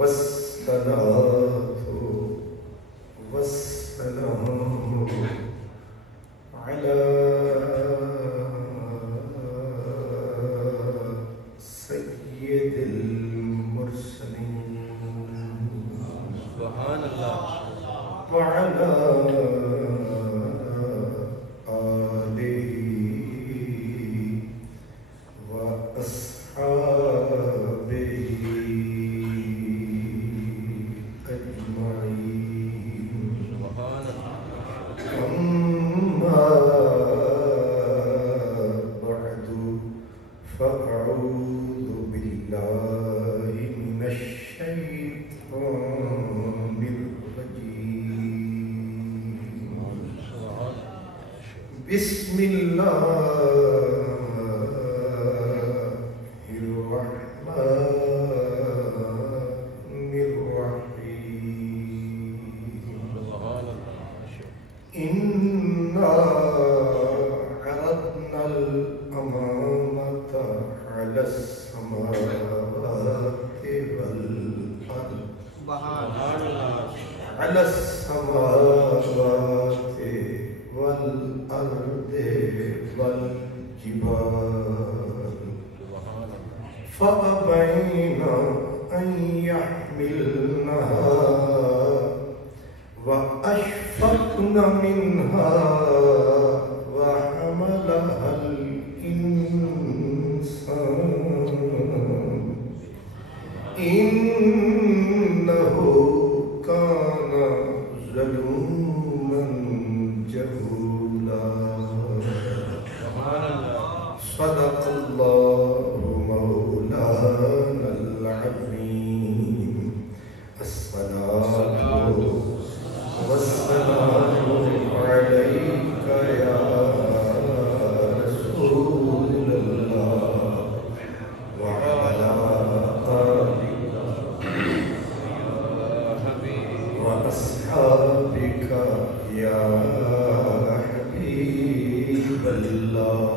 والصلاة والسلام على سيد المرسلين سبحان اللہ وعلى آله وأصحابه أجمعين. سبحان اللہ أما بعد فأعوذ بالله من الشيطان الرجيم. بسم الله الرحمن الرحيم. إنا عرضنا الأمانة على السماوات والأرض على السماوات والأرض والجبال فأبين أن يحملنها وأشفقن منها وحملها الإنسان إنه كان ظلوما جهولا. صدق الله مولانا العظيم. الصلاة والسلام عليك يا رسول الله وعلى آلك وأصحابك يا حبيب الله.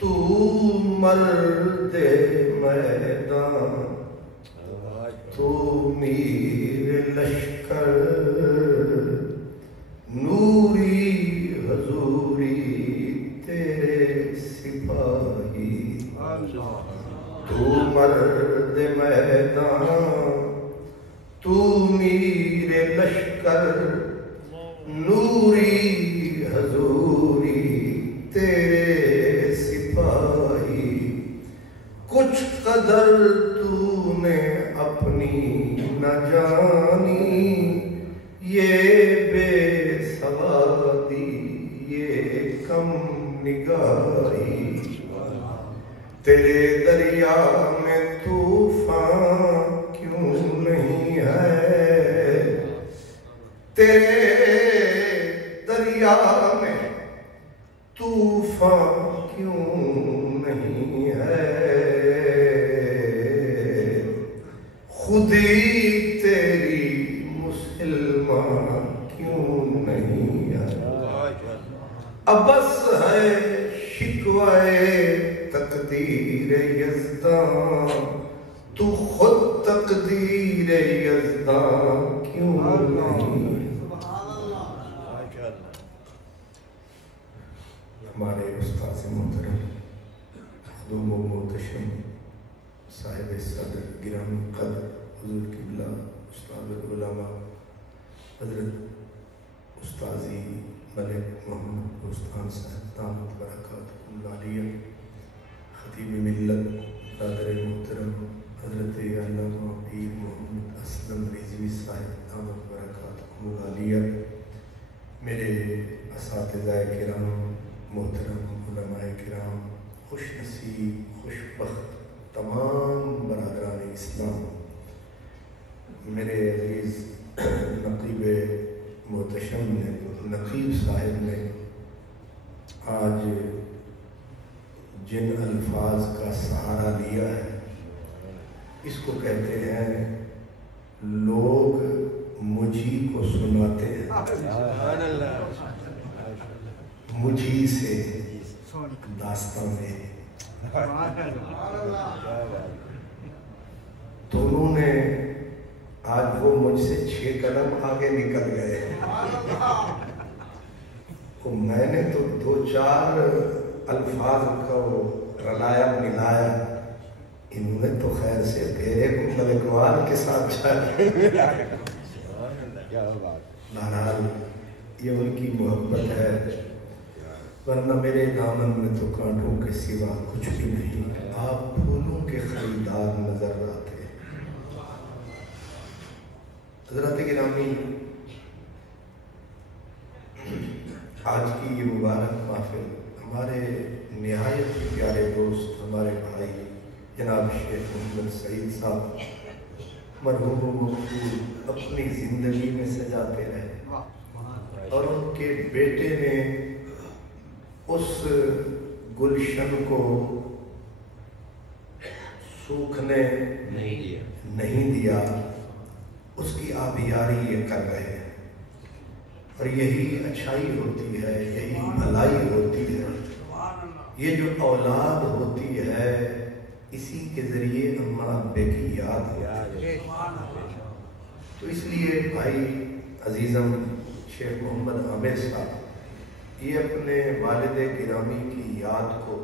تو مرد میدان تو میر لشکر نوری حضوری تیرے سپاہی. تو مرد میدان تو میر لشکر نوری حضوری تیرے سپاہی. کچھ قدر تو نے اپنی نہ جانی یہ بے سوادی یہ کم نگاہی. تیرے دریا میں طوفان کیوں نہیں ہے تیرے دریا میں طوفان کیوں نہیں ہے خودی تیری مسلمان کیوں نہیں ہے. ابس ہے شکوائے تقدیر یزداں تو خود تقدیر یزداں کیوں نہیں. ہمارے استاذ محترم خدوم و محتشم صاحب صدر گرامی قدر حضور قبلہ استاد العلماء حضرت استاذی ملک محمد بوستان صاحب دامت برکاتہ العالیہ خطیب ملت برادر محترم حضرت علامہ پیر محمد اسلم رضوی صاحب دامت برکاتہ العالیہ میرے اساتذہ کرام محترم علماء کرام خوش نصیب خوش بخت تمام برادران اسلام. میرے عزیز نقیب محتشم نے نقیب صاحب نے آج جن الفاظ کا سہارا لیا ہے اس کو کہتے ہیں لوگ مجھی کو سناتے ہیں. مجھی سے داستان ہے. تو انہوں نے آج وہ مجھ سے 6 قدم آگے نکل گئے. تو میں نے تو 2-4 الفاظ کا رلایا ملایا، انہوں نے تو خیر سے پھیرے کو ملکوال کے ساتھ چاہے. بہرحال یہ ان کی محبت ہے، ورنہ میرے دامن میں تو کانٹوں کے سوا کچھ بھی نہیں. آپ پھولوں کے خریدار نظر آتے. حضرات گرامی، آج کی یہ مبارک محفل ہمارے نہایت پیارے دوست، ہمارے بھائی جناب شیخ محمد سعید صاحب مرحوم و مقبول اپنی زندگی میں سجاتے رہے، اور ان کے بیٹے نے اس گلشن کو سوکھنے نہیں دیا، اس کی آبیاری یہ کر رہے ہیں. اور یہی اچھائی ہوتی ہے، یہی بھلائی ہوتی ہے. یہ جو اولاد ہوتی ہے اسی کے ذریعے اماں ابے کی یاد ہے. تو اس لیے بھائی عزیزم شیخ محمد عامر صاحب یہ اپنے والد گرامی کی یاد کو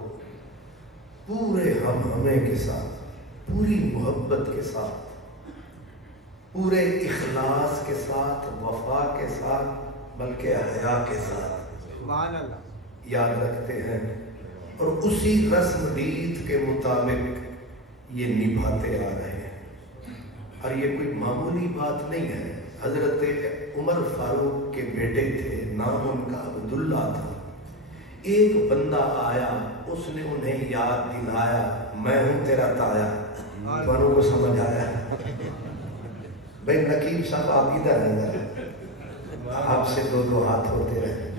پورے ہمے کے ساتھ، پوری محبت کے ساتھ، پورے اخلاص کے ساتھ، وفا کے ساتھ، بلکہ حیا کے ساتھ یاد رکھتے ہیں، اور اسی رسم ریت کے مطابق یہ نبھاتے آ رہے ہیں. اور یہ کوئی معمولی بات نہیں ہے. حضرت عمر فاروق کے بیٹے تھے، نام ان کا عبداللہ تھا. ایک بندہ آیا، اس نے انہیں یاد دلایا، میں ہوں تیرا تایا. دونوں کو سمجھ آیا. بھائی نقیب صاحب آپ ادھر ہیں، آپ سے 2 ہاتھ ہوتے رہے.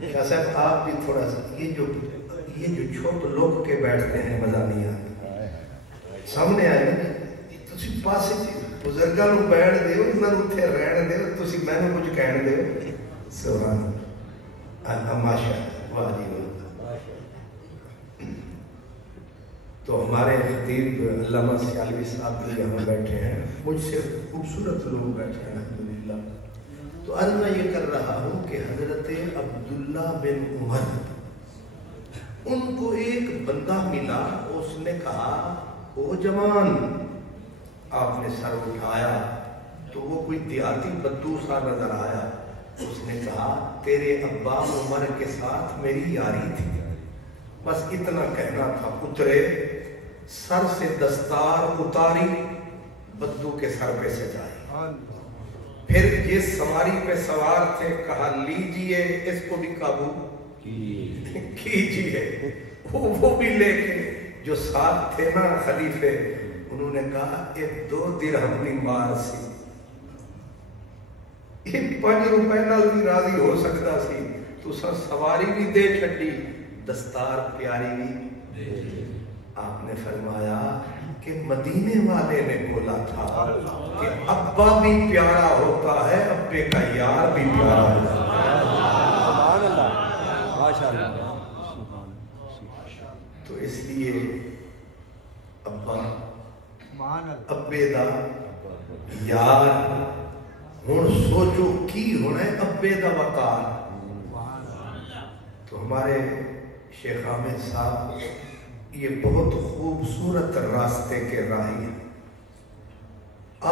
کیا صاحب آپ بھی تھوڑا سا یہ جو چھوٹ لوگ کے بیٹھتے ہیں مزہ نہیں آتا. سامنے آئے تسی پاسے بزرگاں نوں بیٹھ دیو، انہاں نوں اتھے رہن دیو، تسی مینوں کچھ کہن دیو. سبحان اللہ، ماشاءاللہ، واہ جی واہ. تو ہمارے خطیب علامہ سیالوی صاحب بھی یہاں بیٹھے ہیں، مجھ سے خوبصورت لوگ بیٹھے ہیں الحمدللہ. تو عرض میں یہ کر رہا ہوں کہ حضرت عبداللہ بن عمر، ان کو ایک بندہ ملا، اس نے کہا او جوان. آپ نے سر اٹھایا تو وہ کوئی دیہاتی بدو سا نظر آیا. اس نے کہا تیرے ابا عمر کے ساتھ میری یاری تھی، بس اتنا کہنا تھا. اترے، سر سے دستار اتاری، بدو کے سر پہ سجائی. پھر جس سواری پہ سوار تھے کہا لیجئے اس کو بھی قابو کیجئے. وہ بھی لے کے جو ساتھ تھے نا خلیفے، انہوں نے کہا یہ 2 درہم دی مار سی، یہ 5 روپے نال بھی راضی ہو سکتا سی. تو سواری بھی دے چھٹی، دستار پیاری بھی. آپ نے فرمایا کہ مدینے والے نے بولا تھا کہ ابا بھی پیارا ہوتا ہے، ابے کا یار بھی پیارا ہوتا ہے. سبحان اللہ، ماشاءاللہ. تو اس لیے ابا ابے دا یار، ہن سوچو کی ہونا ہے ابے دا وقار. تو ہمارے شیخ حامد صاحب یہ بہت خوبصورت راستے کے راہی ہیں.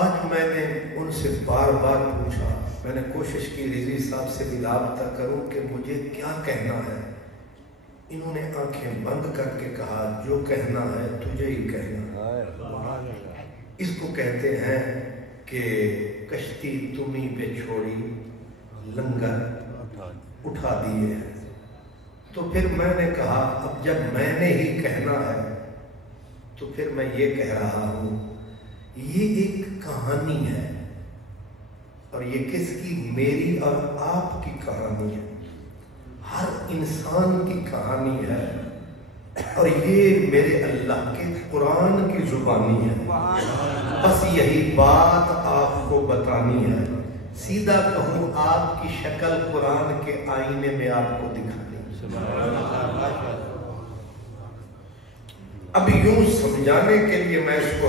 آج میں نے ان سے بار بار پوچھا، میں نے کوشش کی رضوی صاحب سے بھی رابطہ کروں کہ مجھے کیا کہنا ہے. انہوں نے آنکھیں بند کر کے کہا جو کہنا ہے تجھے ہی کہنا. اس کو کہتے ہیں کہ کشتی تمہیں پہ چھوڑی، لنگر اٹھا دیے ہیں. تو پھر میں نے کہا اب جب میں نے ہی کہنا ہے تو پھر میں یہ کہہ رہا ہوں، یہ ایک کہانی ہے، اور یہ کس کی؟ میری اور آپ کی کہانی ہے. ہر انسان کی کہانی ہے، اور یہ میرے اللہ کے قرآن کی زبانی ہے. بس یہی بات آپ کو بتانی ہے. سیدھا کہوں آپ کی شکل قرآن کے آئینے میں آپ کو دکھانی. اب یوں سمجھانے کے لیے میں اس کو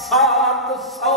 700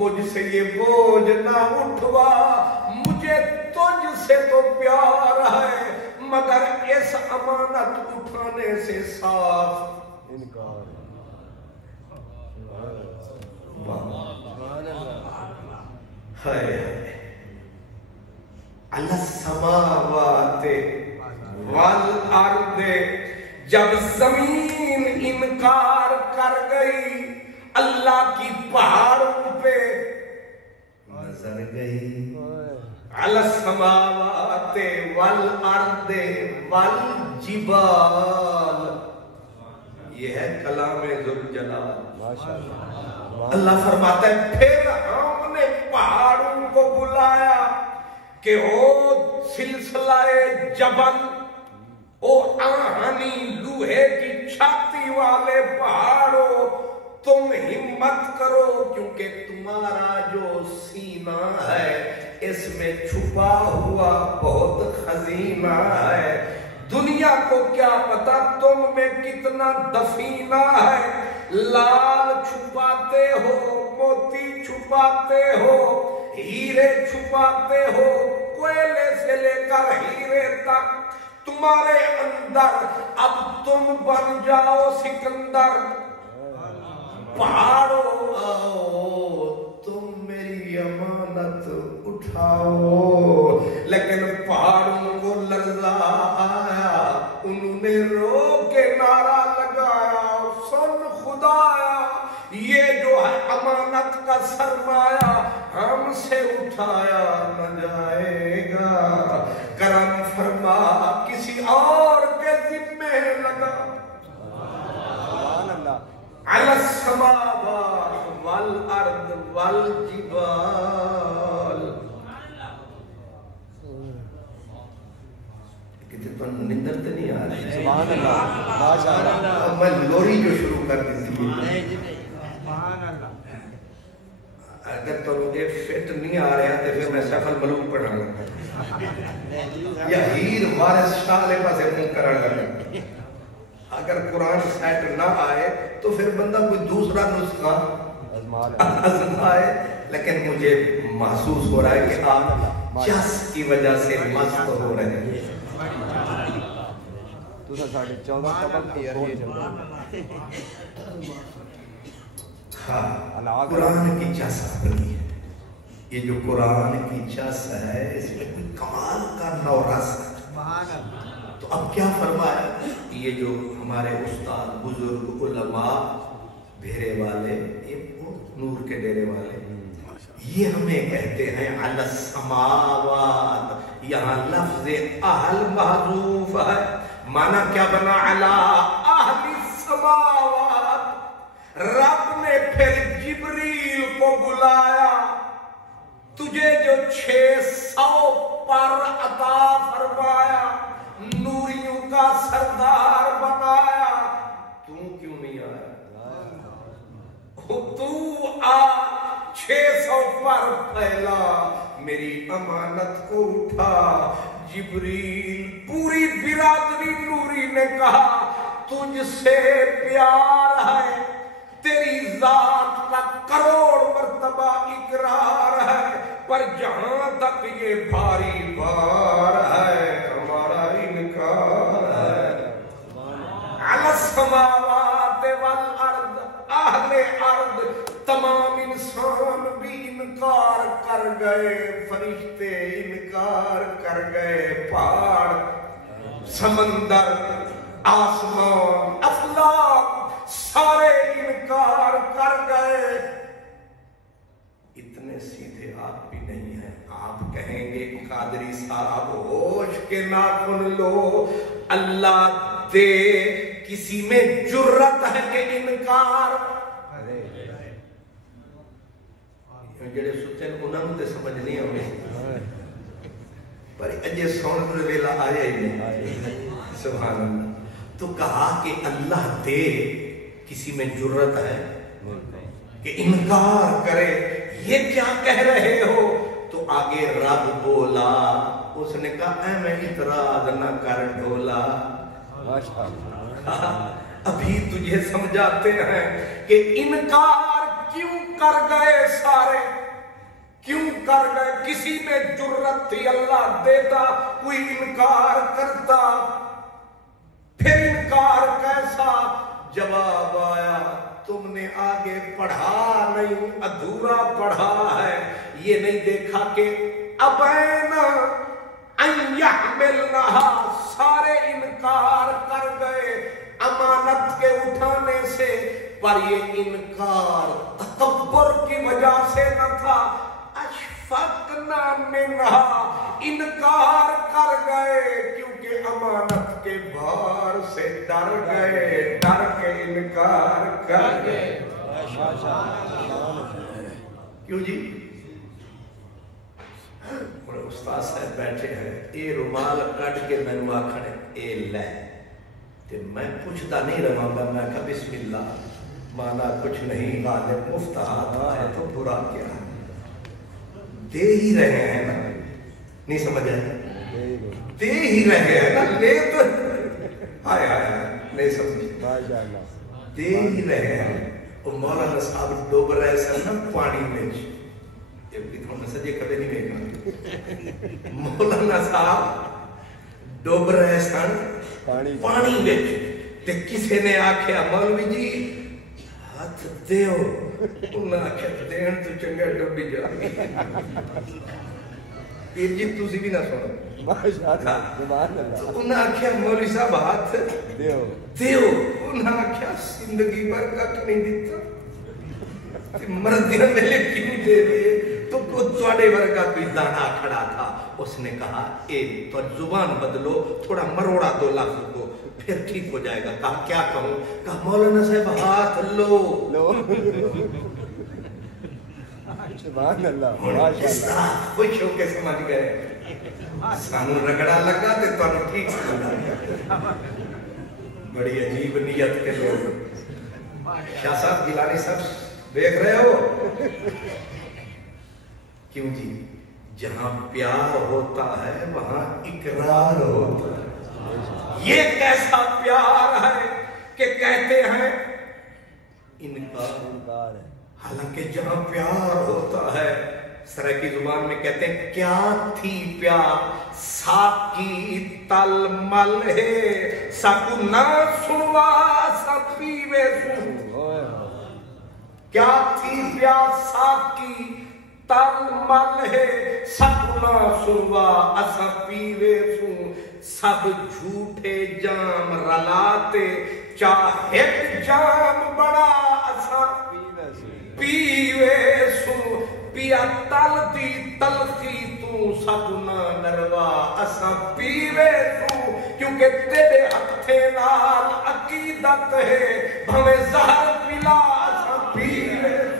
مجھ سے یہ بوجھ نہ اٹھوا، مجھے تجھ سے تو پیار ہے، مگر اس امانت اٹھانے سے صاف انکار۔ السماوات والارض، جب زمین انکار کر گئی اللہ کی پہاڑوں پہ نظر گئی۔ السماوات والارض والجبال، یہ ہے کلام ذوالجلال۔ اللہ فرماتا ہے پھر ہم نے پہاڑوں کو بلایا کہ او سلسلہ جبل، او آہنی لوہے کی چھاتی والے پہاڑوں، تم ہمت کرو، کیونکہ تمہارا جو سینہ ہے اس میں چھپا ہوا بہت خزینہ ہے۔ دنیا کو کیا پتا تم میں کتنا دفینہ ہے، لال چھپاتے ہو، موتی چھپاتے ہو، ہیرے چھپاتے ہو، کوئلے سے لے کر ہیرے تک تمہارے اندر، اب تم بن جاؤ سکندر۔ پہاڑوں آؤ تم میری امانت اٹھاؤ، لیکن پہاڑوں کو لرزا آیا، انہوں نے رو کے نعرہ لگایا، سن خدایا یہ جو ہے امانت کا سرمایہ ہم سے اٹھایا نہ جائے گا، کرم فرما کسی اور کے ذمہ لگا۔ علی السماوات والارض والجبال، کتنے تو نندر تے نہیں آ رہی، سبحان اللہ ماشاءاللہ۔ میں لوری جو شروع کر دیتی سبحان اللہ، اگر تو یہ فٹ نہیں آ رہا تو پھر میں سیف الملوک پڑھا لگا یا ہیر وارث شاہ لے پاسے منہ کرا لگا۔ اگر قرآن سیٹ نہ آئے تو پھر بندہ کوئی دوسرا نسخہ آزمائے، لیکن مجھے محسوس ہو رہا ہے کہ آپ چس کی وجہ سے مست ہو رہے ہیں۔ ہاں قرآن کی چس اپنی ہے، یہ جو قرآن کی چس ہے اس میں کوئی کمال کا نورس ہے۔ تو اب کیا فرمایا، یہ جو ہمارے استاد بزرگ علماء بھیرے والے، نور کے ڈیرے والے، یہ ہمیں کہتے ہیں علی السماوات، یہاں لفظ اہل محذوف ہے، معنی کیا بنا علی اہل السماوات۔ رب نے پھر جبریل کو بلایا، تجھے جو 600 پر عطا فرمایا، نوریوں کا سردار بنایا، تو کیوں نہیں آیا؟ تو آ 600 پر پھیلا، میری امانت کو اٹھا۔ جبریل پوری برادری نوری نے کہا تجھ سے پیار ہے، تیری ذات کا کروڑ مرتبہ اقرار ہے، پر جہاں تک یہ بھاری بار ہے ہمارا انکار ہے۔ علی السماوات والارض، اہل ارض تمام انسان بھی انکار کر گئے، فرشتے انکار کر گئے، پہاڑ، سمندر، آسمان، افلاک سارے انکار کر گئے۔ اتنے سیدھے آپ بھی نہیں ہیں، آپ کہیں گے قادری صاحب ہوش کے ناخن لو، اللہ دے کسی میں جرت ہے کہ انکار جڑے ستے ہیں انہوں نے سمجھ نہیں ہمیں، پر اجے سون ویلا آیا ہی نہیں، سبحان اللہ۔ تو کہا کہ اللہ دے کسی میں جرت ہے کہ انکار کرے، یہ کیا کہہ رہے ہو؟ تو آگے رب بولا، اس نے کہا اے میں اعتراض نہ کر ڈھولا، ابھی تجھے سمجھاتے ہیں کہ انکار کیوں کر گئے سارے؟ کیوں کر گئے؟ کسی میں جرت تھی اللہ دیتا، کوئی انکار کرتا، پھر انکار کیسا؟ جواب آیا تم نے آگے پڑھا نہیں، ادھورا پڑھا ہے، یہ نہیں دیکھا کہ ابینا ان یحملنہا، سارے انکار کر گئے امانت کے اٹھانے سے، پر یہ انکار تکبر کی وجہ سے نہ تھا، اشفقنا منہا، انکار کر گئے کیونکہ امانت کے بھار سے ڈر گئے، ڈر کے انکار کر گئے۔ کیوں جی؟ استاد صاحب بیٹھے ہیں، اے رومال کٹ کے میں نے آکھنے اے لے، تے میں پوچھتا نہیں رہا گا، میں کہا بسم اللہ، مانا کچھ نہیں، غالب مفت آتا ہے تو برا کیا ہے؟ دے ہی رہے ہیں نا، نہیں سمجھ آئے؟ دے ہی رہے ہیں نا، لے تو آئے نہیں سمجھ، دے ہی رہے ہیں۔ اور مولانا صاحب ڈوب رہے سن نا پانی میں، سجے کبھی نہیں دیکھا، مولانا صاحب ڈوب رہے سن پانی میں، تے کسی نے آکھیا مولوی جی ہاتھ دیو، انہاں آکھیا دین تو چنگا ڈوبی جا، پیر جی تسی بھی نہ سنو، انہاں آکھیا مولوی صاحب ہاتھ دیو، انہاں آکھیا زندگی بھر کٹ نہیں دیتا، مردیاں ملے کیوں دے دیے؟ تو تواڈے ورگا کوئی دانا کھڑا تھا، اس نے کہا اے تو زبان بدلو، تھوڑا مروڑا دو لفظ کو، پھر ٹھیک ہو جائے گا۔ کہا کیا کہوں؟ کہا مولانا صاحب ہاتھ لو۔ سبحان اللہ، خوش ہو کے سمجھ گئے، سانو رگڑا لگا تے تانوں ٹھیک لگا۔ بڑی عجیب نیت کے لوگ۔ شاہ صاحب گیلانی صاحب دیکھ رہے ہو؟ کیوں جی؟ جہاں پیار ہوتا ہے وہاں اقرار ہوتا ہے۔ یہ کیسا پیار ہے کہ کہتے ہیں انکار ہے، حالانکہ جہاں پیار ہوتا ہے، سرائیکی زبان میں کہتے ہیں کیا تھی پیار، ساکی تل مل ہے، ساکو نہ سنوا سا پیوے سن، کیا تھی پیار ساکی تل مل ہے، ساکو نہ سنوا اسا پیوے سن، سب جھوٹے جام رلاتے، چاہے جام بڑا اسا پیوے سن، پیا تل دی تلخی تو سکنا نروا اسا پیوے سن، کیونکہ تیرے ہتھے نال عقیدت ہے، بھویں زہر پلا اسا پیوے سن۔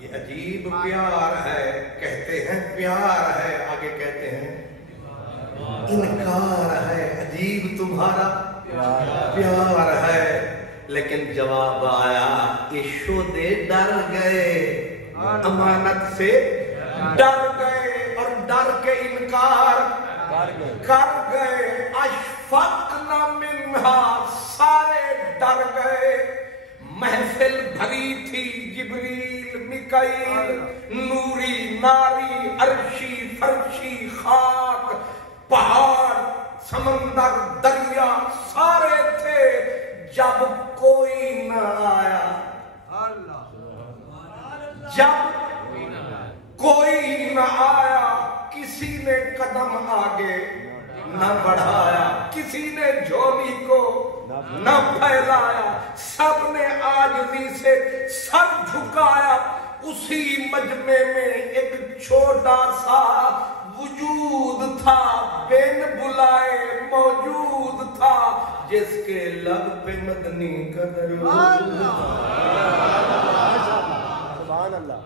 یہ عجیب پیار ہے، کہتے ہیں پیار ہے، آگے کہتے ہیں انکار ہے، عجیب تمہارا پیار ہے، لیکن جواب آیا ایشو دے ڈر گئے، امانت سے ڈر گئے، اور ڈر کے انکار کر گئے، اشفقنا منہا، سارے ڈر گئے۔ محفل بھری تھی، جبریل میکائیل نوری ناری عرشی فرشی خاک پہاڑ سمندر دریا سارے تھے، جب کوئی نہ آیا، جب کوئی نہ آیا، کسی نے قدم آگے نہ بڑھایا، کسی نے جھولی کو نہ پھیلایا، سب نے عاجزی سے سر جھکایا۔ اسی مجمع میں ایک چھوٹا سا وجود تھا، بن بلائے موجود تھا، جس کے لب پہ مدنی قدر سبحان اللہ،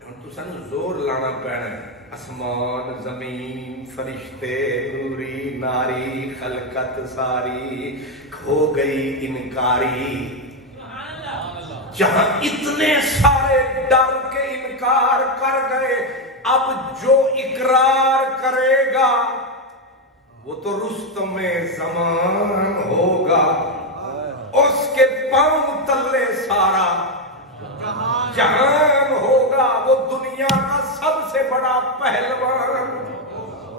تو سن زور لانا پینا ہے، اسمان زمین فرشتے نوری ناری خلقت ساری کھو گئی انکاری، جہاں اتنے سارے ڈر کے انکار کر گئے، اب جو اقرار کرے گا وہ تو رستم زمان ہوگا، اس کے پاؤں تلے سارا جہان ہوگا، وہ دنیا کا سب سے بڑا پہلوان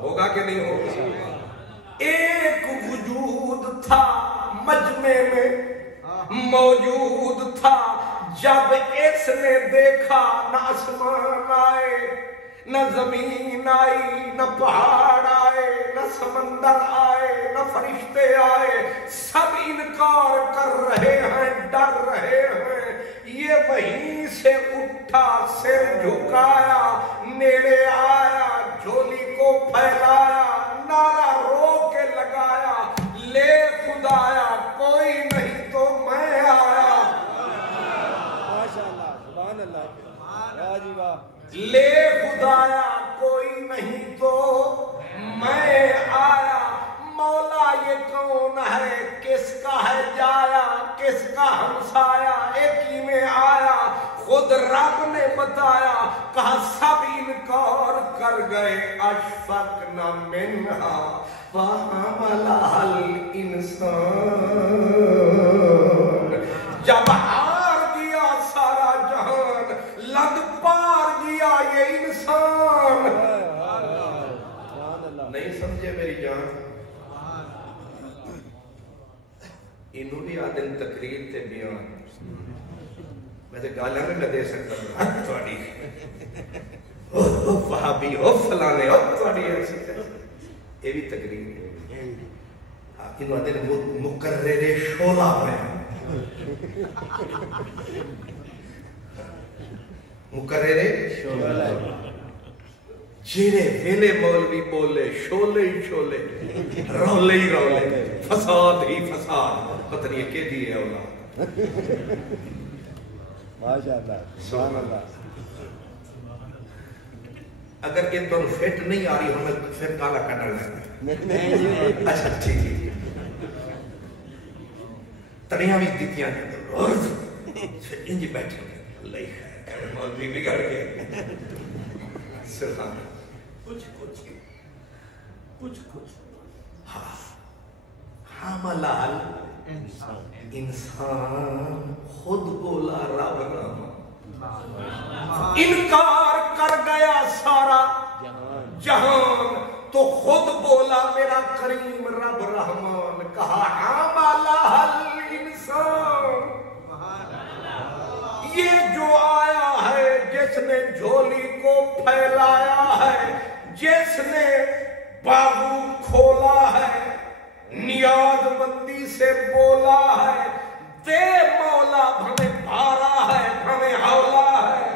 ہوگا کہ نہیں ہوگا؟ ایک وجود تھا مجمع میں موجود تھا، جب اس نے دیکھا نہ آسمان آئے نہ زمین آئی، نہ پہاڑ آئے نہ سمندر آئے نہ فرشتے آئے، سب انکار کر رہے ہیں، ڈر رہے ہیں۔ یہ وہیں سے اٹھا، سر جھکایا، نیڑے آیا، جھولی کو پھیلایا، نعرہ رو کے لگایا، لے خدایا کوئی نہیں تو میں آیا۔ ماشاءاللہ، سبحان اللہ، واہ جی واہ۔ لے خدایا کوئی نہیں تو میں آیا، مولا یہ کون ہے، کس کا ہے جایا، کس کا ہمسایا، ایک ہی میں آیا، خود رب نے بتایا، کہا سب انکار کر گئے، اشفقنا منہا وحملہا الانسان، جب ہار گیا سارا جہان، لگ پار گیا یہ انسان۔ نہیں سمجھے میری جان؟ انہوں بھی آدم تقریر تے بیان، میں تے گالیاں میں دے سکتا ہوں، حد تھوڑی وہابی ہو فلانے ہو تھوڑی ایسی، یہ بھی تقریر ہے۔ انہوں آدم مقرر شعلہ ہے، مقرر شعلہ، جیرے ویلے مولوی بولے شولے ہی شولے، رولے ہی رولے، فساد ہی فساد، پتہ نہیں کہ دی ہے اولاد۔ ماشاءاللہ، سبحان اللہ۔ اگر کہ تم فٹ نہیں آ رہی ہمیں پھر کالا کٹر لگا، اچھا ٹھیک ہے، تنیاں بھی دیتیاں پھر انجی بیٹھے اللہ ہی خیر، مولوی بگڑ گئے، سبحان کچھ حاملہ انسان، خود بولا رب رحمان، انکار کر گیا سارا جہان، تو خود بولا میرا کریم رب رحمان، کہا حاملہ الانسان، یہ جو آیا ہے جس نے جھولی کو پھیلایا ہے، جس نے بابو کھولا ہے، نیاز مندی سے بولا ہے، دے مولا ہمیں بھارا ہے، ہمیں حولا ہے،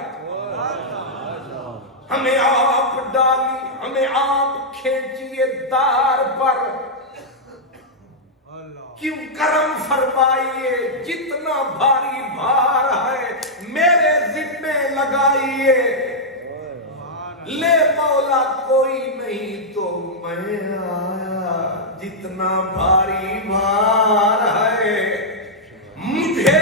ہمیں آپ ڈالی، ہمیں آپ کھینچیے دار پر، کیوں کرم فرمائیے، جتنا بھاری بھار ہے میرے ذمے لگائیے، لے مولا کوئی نہیں تو میں آیا، جتنا بھاری بھار ہے، مجھے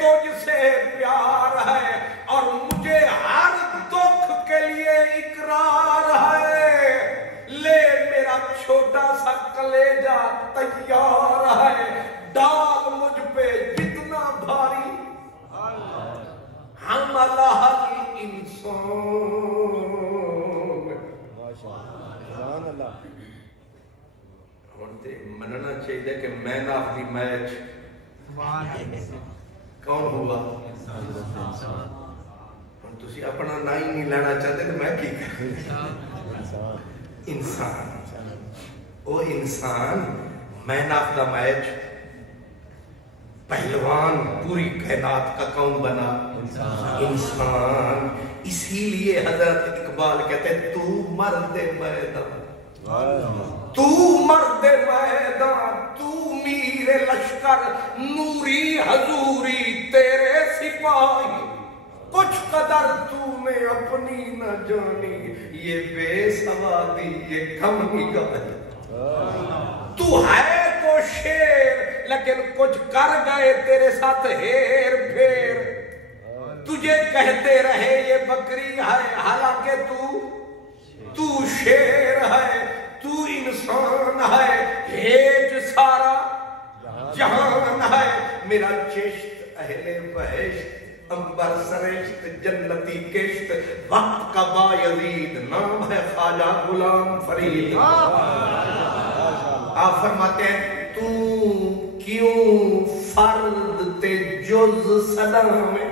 تجھ سے پیار ہے، اور مجھے ہر دکھ کے لیے اقرار ہے، لے میرا چھوٹا سا کلیجہ تیار ہے، ڈال مجھ پہ جتنا بھاری، حملہ الانسان۔ سبحان اللہ۔ ہوتے مننا چاہیے کہ مین آف دی میچ کون ہوا؟ تسی اپنا نا ہی نہیں لینا چاہتے تو میں کی کروں؟ انسان، وہ انسان مین آف دا میچ، پہلوان پوری کائنات کا کون بنا؟ انسان۔ اسی لیے حضرت اقبال کہتے ہیں تو مرد میدان، تو مرد میدان، تو میر لشکر، نوری حضوری تیرے سپاہی، کچھ قدر تو نے اپنی نہ جانی، یہ بے سوادی یہ کم نگاہی، تو ہے تو شیر لیکن کچھ کر گئے تیرے ساتھ ہیر پھیر، تجھے کہتے رہے یہ بکری ہے، حالانکہ تو شیر ہے، تو انسان ہے، ہیج سارا جہان ہے، میرا چشت اہل بہشت، انبر سرشت، جنتی کشت، وقت کا بایزید، نام ہے خواجہ غلام فرید۔ آپ فرماتے ہیں تو کیوں فرد تے جز صدا میں،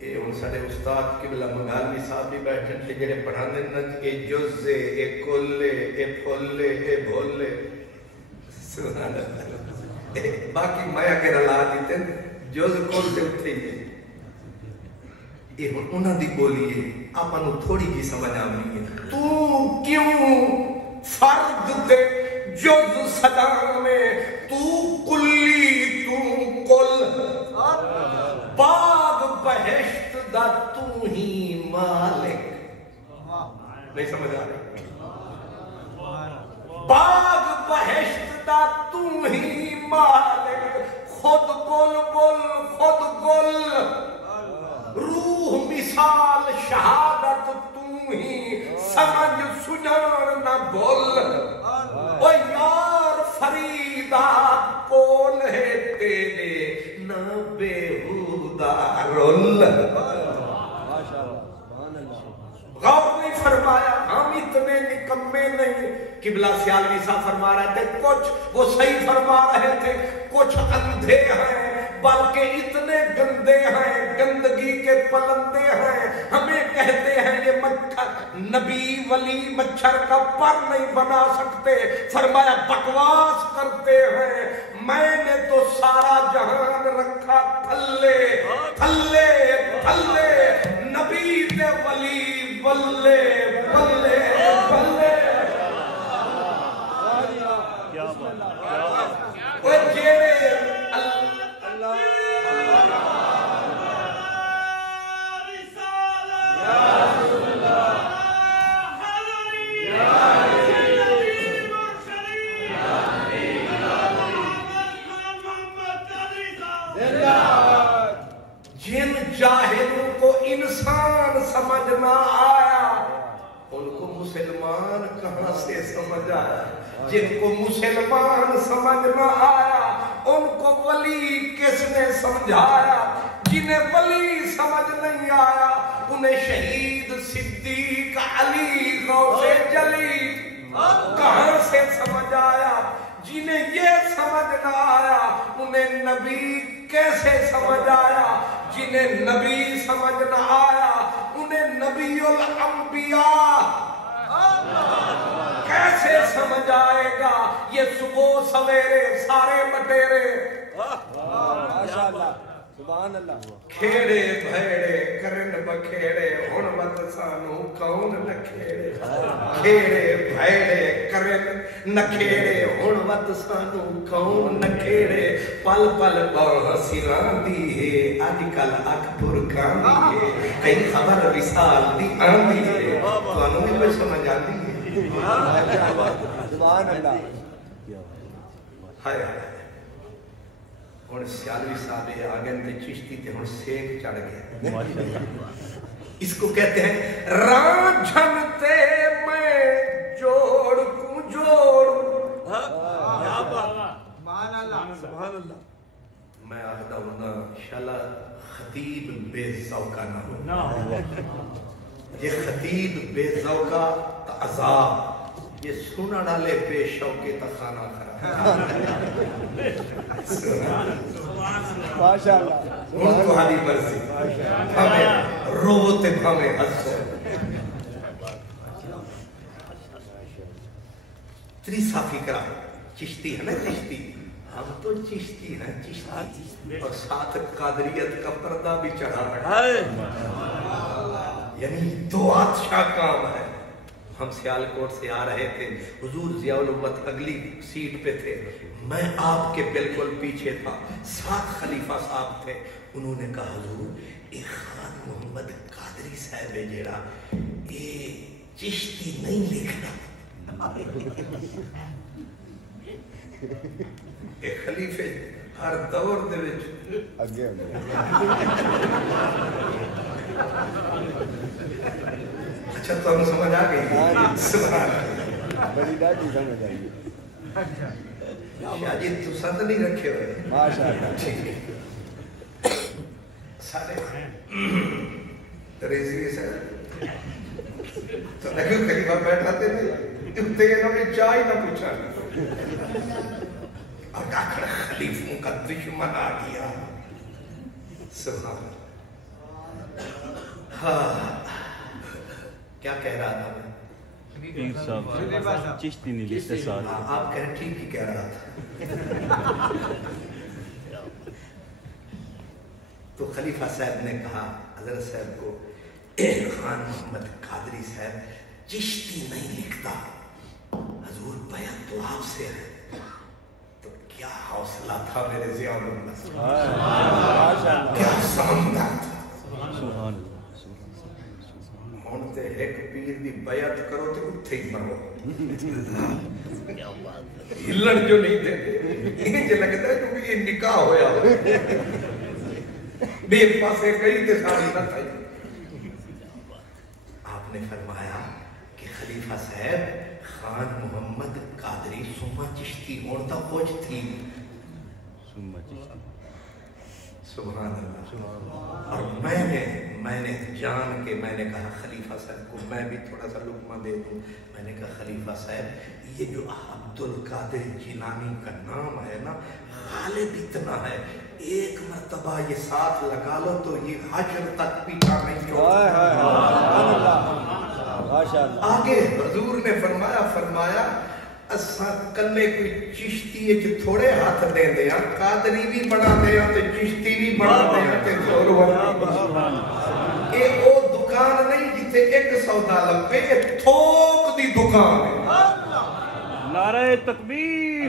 اے ان سارے استاد قبلہ منگالوی صاحب بھی بیٹھے تھے جڑے پڑھانے نج اے جزے، اے کلے، اے پھولے، اے بھولے، سبحان اللہ، باقی میں اگر اللہ دیتے جز کل سے اٹھے گئے، یہ انہاں دی بولی ہے، آپ انہوں تھوڑی جی سمجھ آمنی ہے، تو کیوں فرد تے جز صدا میں، تو کلی تو کل، باغ بہشت دا تو ہی مالک، نہیں سمجھ آ رہی، باغ بہشت دا تو ہی مالک، خود گل گل خود گل، روح مثال شہادت تو ہی، سمجھ سجار نہ بول، او یار فریدہ کول ہے تیرے نہ بےہودہ رول۔ غور نہیں فرمایا، ہم اتنے نکمے نہیں، قبلہ سیالوی صاحب فرما رہے تھے کچھ وہ صحیح فرما رہے تھے، کچھ اندھے ہیں بلکہ اتنے گندے ہیں، گندگی کے پلندے ہیں، ہمیں کہتے ہیں یہ مچھر نبی ولی مچھر کا پر نہیں بنا سکتے، فرمایا بکواس کرتے ہیں، میں نے تو سارا جہان رکھا تھلے تھلے تھلے، نبی دے ولی بلے بلے بلے، وہ جیرے اللہ جن جاہلوں کو انسان سمجھ نہ آیا ان کو مسلمان کہاں سے سمجھ آیا، جن کو مسلمان سمجھ نہ آیا ان کو ولی کس نے سمجھایا، جنہیں ولی سمجھ نہیں آیا انہیں شہید صدیق علی غوث جلی کہاں سے سمجھ آیا، جنہیں یہ سمجھ نہ آیا انہیں نبی کیسے سمجھ آیا، جنہیں نبی سمجھ نہ آیا انہیں نبی الانبیاء کیسے سمجھ آئے گا، یہ صبح سویرے سارے بٹیرے ماشاءاللہ سبحان اللہ، کھیڑے بھیڑے کرن بکھیڑے ہن وت سانو کون نکھیڑے، کھیڑے بھیڑے کرن نکھیڑے ہن وت سانو کون نکھیڑے، پل پل باں سراں دی ہے اج کل اکبر کاندی ہے، کئی خبر وصال دی آندی ہے، تانوں بھی کوئی سمجھ آندی ہے، سبحان اللہ، ہائے ہائے ہن سیالوی صاحب آگے تے چشتی تے ہن سیک چڑھ گیا، اس کو کہتے ہیں رانجھن تے میں جوڑ کو جوڑ، سبحان اللہ، میں آخدہ ہونا شالا خطیب بے ذوقہ نہ ہو، یہ خطیب بے ذوقہ تا عذاب، یہ سونا ڈالے بے شوقے تا خانہ خراب، ماشاءاللہ، ان کو حالی مرضی، ہمیں روتے ہمیں حسو، تریسا فکرہ چشتی ہے نا، چشتی ہم تو چشتی ہیں، چشتی اور ساتھ قادریت کا پردہ بھی چڑھا رکھا ہے، یعنی دو آتشاہ کام ہے، ہم سیالکوٹ سے آ رہے تھے، حضور ضیاء الامت اگلی سیٹ پہ تھے، میں آپ کے بالکل پیچھے تھا، 7 خلیفہ صاحب تھے، انہوں نے کہا حضور ایک خان محمد قادری صاحب ہے جیڑا یہ چشتی نہیں لکھنا، ایک خلیفے ہر دور دے وچ اگے ہوندے اچھا تمہیں سمجھ آ گئی؟ بڑی ڈاڈی سمجھ آئی شاہ جی تو سند نہیں رکھے ہوئے ماشاء اللہ ٹھیک ہے سارے ریزی سے تو لگے خلیفہ بیٹھا تھے اتنے کے نام چاہ ہی نہ پوچھا اور آخر خلیفوں کا دشمن آ گیا سبحان ہاں کیا کہہ رہا تھا میں پیر صاحب چشتی نہیں لیتے ساتھ آپ کہہ ٹھیک ہی کہہ رہا تھا تو خلیفہ صاحب نے کہا حضرت صاحب کو خان محمد قادری صاحب چشتی نہیں لکھتا حضور بیعت تو آپ سے ہے تو کیا حوصلہ تھا میرے ضیاء الرحمن کیا سامدار تھا سبحان ہون تے ایک پیر دی بیعت کرو تے اتھے ہی مرو ہلن جو نہیں دے یہ جو لگتا ہے کیونکہ یہ نکاح ہویا ہو بے پاسے گئی تے ساری نہ تھا آپ نے فرمایا کہ خلیفہ صاحب خان محمد قادری سما چشتی ہونتا خوش تھی سبحان اللہ اور میں نے جان کے میں نے کہا خلیفہ صاحب کو میں بھی تھوڑا سا لقمہ دے دوں میں نے کہا خلیفہ صاحب یہ جو عبدالقادر جیلانی کا نام ہے نا غالب اتنا ہے ایک مرتبہ یہ ساتھ لگا لو تو یہ حشر تک پیچھا نہیں چھوڑتا آگے حضور نے فرمایا اساں کلے کوئی چشتی ہے جو تھوڑے ہاتھ دے دیا قادری بھی بنا دیا تے چشتی بھی بنا دیا تے زور ورنی اے او دکان نہیں جتے ایک سودا لپے تھوک دی دکان ہے نعرہ تکبیر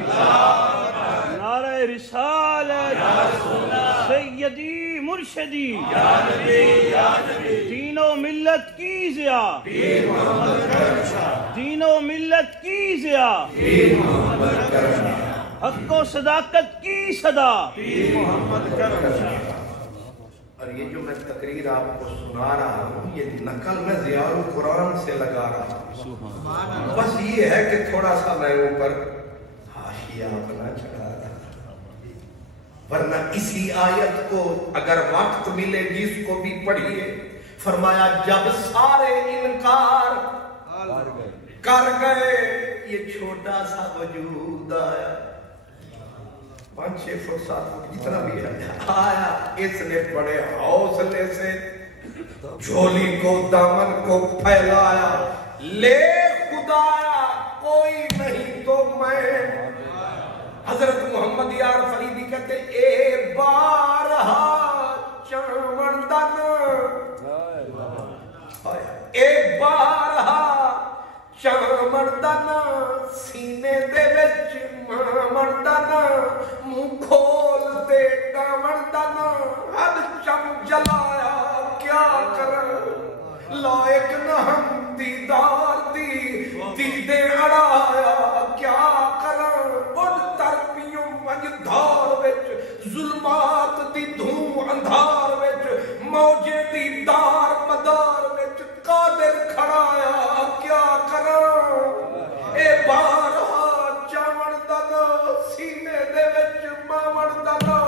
نعرہ رسالت سیدی مرشدی دین و ملت کی ضیا دین و ملت کی ضیا حق و صداقت کی صدا اور یہ جو میں تقریر آپ کو سنا رہا ہوں یہ نقل میں ضیاء القرآن سے لگا رہا ہوں بس یہ ہے کہ تھوڑا سا میں اوپر حاشیہ اپنا چڑھا رہا ورنہ اسی آیت کو اگر وقت ملے جس کو بھی پڑھیے فرمایا جب سارے انکار کر گئے یہ چھوٹا سا وجود آیا 5-6 فٹ 7 فٹ جتنا بھی آیا اس نے بڑے حوصلے سے جھولی کو دامن کو پھیلایا لے خدایا کوئی نہیں تو میں حضرت محمد یار فریدی کہتے اے بارہا چمندن اے بارہا چمندن سینے دے وچ مردن منہ کھول دے مردن حد چم جلایا کیا کریں لائق نہ ہم دیدار دی دیدے اڑایا کیا کریں ان ترپیوں مجدھار وچ ظلمات دی دھوں اندھار وچ موجے دی دار مدار وچ قادر کھڑایا کیا کریں اے بارہا چمڑ دنا سینے دے وچ مامڑ دنا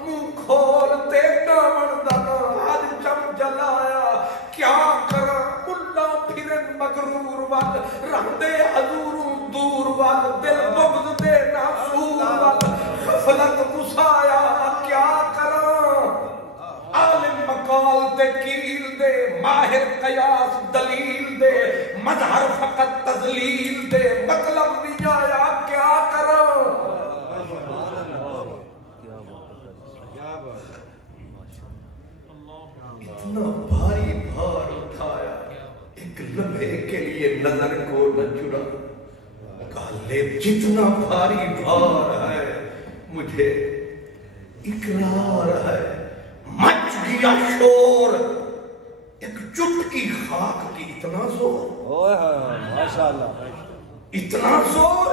منہ کھول تے ڈامڑ دنا حد چم جلایا کیا کریں ملا پھرن مغرور وال رہندے حضوروں دور وال دل بغض دے ناسور وال غفلت گسایا کیا کریں عالم مقال دے کیل دے ماہر قیاس دلیل دے مظہر فقط تذلیل دے مطلب بھی آیا کیا کریں اتنا بھاری بھار اٹھایا ایک لمحے کے لیے نظر کو نہ چرا غالب جتنا بھاری بھار ہے مجھے اقرار ہے مچ گیا شور ایک چٹکی خاک کی اتنا زور ماشاءاللہ اتنا زور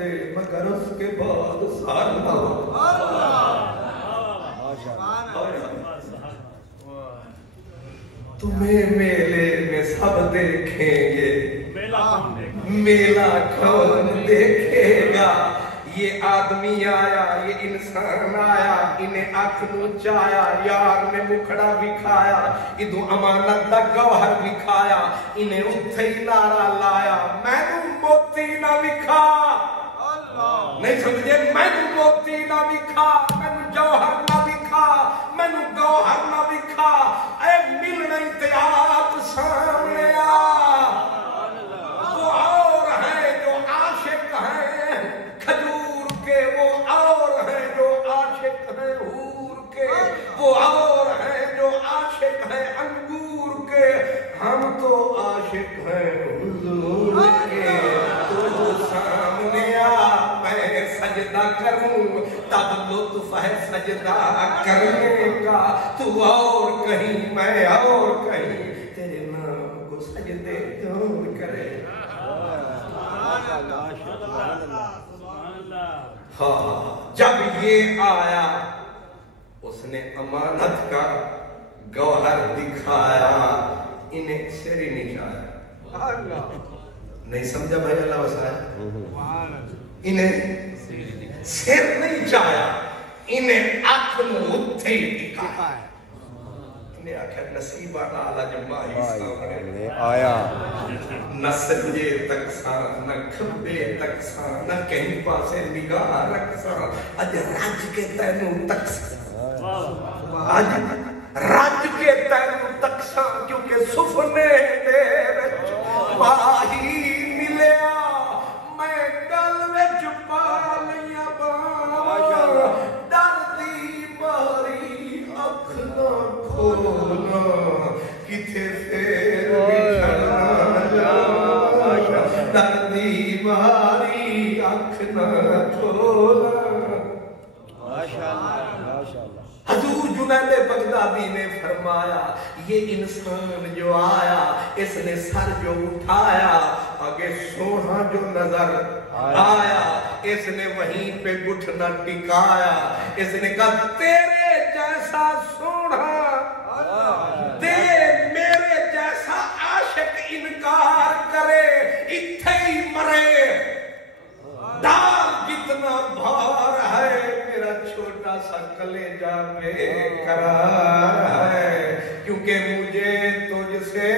دے مگر اس کے بعد سال نہ ہو. تمہیں میلے میں سب دیکھیں گے, میلہ کون دیکھے گا. یہ آدمی آیا, یہ انسان آیا, انہیں آنکھ نوچایا, یار نے مکھڑا بھی کھایا, ادھو امانت دا گوہر بھی کھایا, انہیں اتھے ہی نعرہ لایا, میں تو موتی نہ وکھا. نہیں سمجھے, میں تو موتی نہ وکھا, میں تو جوہر نہ وکھا, میں تو گوہر نہ وکھا. اے مل نہیں تے آپ سامنے آ. وہ اور ہیں جو عاشق ہیں کھجور کے, وہ اور ہیں جو عاشق ہیں حور کے, وہ اور ہیں جو عاشق ہیں انگور کے. ہم تو عاشق ہیں حضور کے. تو سامنے آ, میں سجدہ کروں, تب لطف ہے سجدہ کرنے کا. تو اور کہیں, میں اور کہیں, تیرے نام کو سجدے کون کرے. ہاں, جب یہ آیا اس نے امانت کا گوہر دکھایا, انہیں سر ہی نہیں چاہیا. نہیں سمجھا بھائی, اللہ وسائے, انہیں سر نہیں چاہیا, انہیں آنکھ اتھے ہی ٹکایا. انہیں آخر نصیبہ نالا جمائی سامنے آیا. نہ سجے تک سان, نہ کھبے تک سان, نہ کہیں پاسے نگاہ رکھ سان. اج راج کے تینوں تک سان, اج راج کے تینوں تک سان, کیونکہ سفنے دے وچ ماہی ملیا. میں گل وچ پا لیا باواں, ڈر دی ماری اکھ نہ کھولنا, کتے پھر بچھڑنا جاواں. ڈر دی ماری اکھ نہ کھولنا. حضور جنید بغدادی نے فرمایا, یہ انسان جو آیا اس نے سر جو اٹھایا, آگے سونا جو نظر آیا, اس نے وہیں پہ گھٹنا ٹکایا. اس نے کہا تیرے جیسا سونا دے, میرے جیسا عاشق انکار کرے اتھے ہی مرے. ڈال جتنا بھار ہے, میرا چھوٹا سا کلیجہ بے قرار ہے, کیونکہ مجھے تجھ سے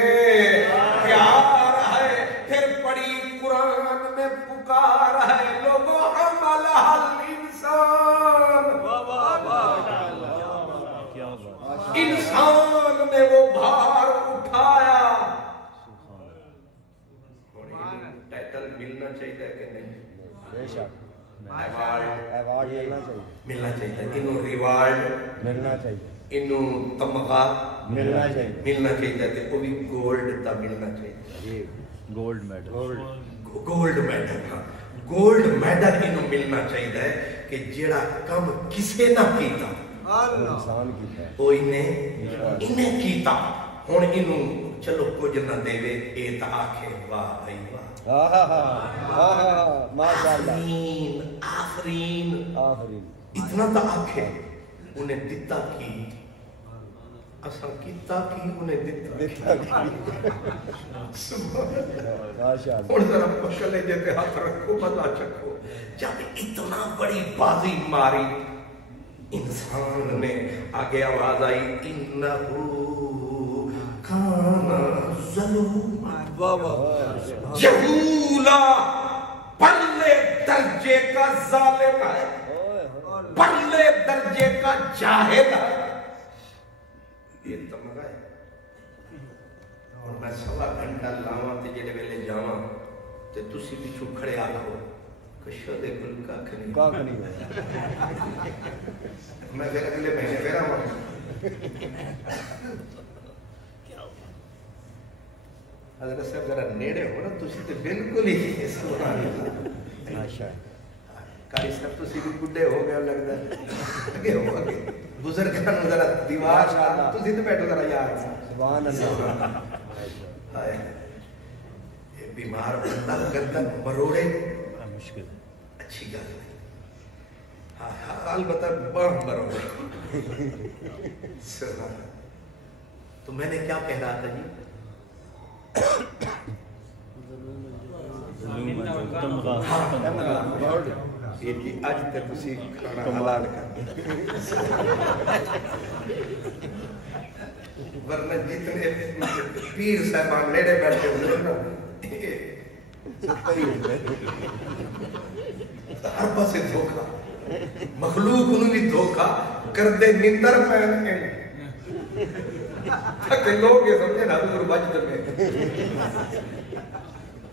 پیار ہے. پھر پڑھی قرآن میں پکار ہے, لوگوں حمل الانسان, انسان نے وہ بھار اٹھایا. ٹائٹل ملنا چاہیے کہ نہیں؟ ایوارڈ ملنا چاہیے, انہوں ریوارڈ ملنا چاہیے, انہوں تمغہ ملنا چاہیے, ملنا چاہیے. وہ بھی گولڈ تا ملنا چاہیے. گولڈ میڈل, گولڈ میڈل, ہاں گولڈ میڈل انہوں ملنا چاہیے کہ جیڑا کم کسے نہ کیتا انسان کیتا ہے, وہ انہیں کیتا. ہون انہوں چلو کچھ نہ دے وے, اے تا آکھے واہ بھائی واہ, آفرین آفرین آفرین, اتنا تا آکھے. انہیں دیتا کی, اساں کیتا کی, انہیں دیتا کی. اور ذرا پکلے جیتے ہاتھ رکھو, مزہ چکھو. جب اتنا بڑی بازی ماری انسان نے, آگے آواز آئی انہو کانا ظلوما جہولا, پرلے درجے کا ظالم ہے, پرلے درجے کا جاہل ہے. یہ تمغہ ہے. اور میں سوا گھنٹہ لاواں تے جڑے ویلے جاواں تے تسی پچھو کھڑے آکھو کشو دے گل کاکھ نہیں. میں پھر اگلے مہینے پھر آواں. حضرت صاحب ذرا نیڑے ہو نا, تسی تے بالکل ہی سبحان اللہ. کاری صاحب تسی بھی بڈھے ہو گئے لگدا ہے, اگے ہو اگے بزرگاں نوں ذرا دیوار نال تسی تے بیٹھو ذرا یار. سبحان اللہ. یہ بیمار بندہ گردن مروڑے, مشکل اچھی گل نہیں. البتہ بہت برو. تو میں نے کیا کہہ رہا تھا جی؟ یہ جی اج تک تسی کھانا حلال کر ورنہ جتنے پیر صاحبان نیڑے بیٹھے ہوئے نا ہر پاسے دھوکا مخلوق انہوں بھی دھوکا کر دے نندر پہن کے تاکہ لوگ یہ سمجھے نا حضور بچ میں.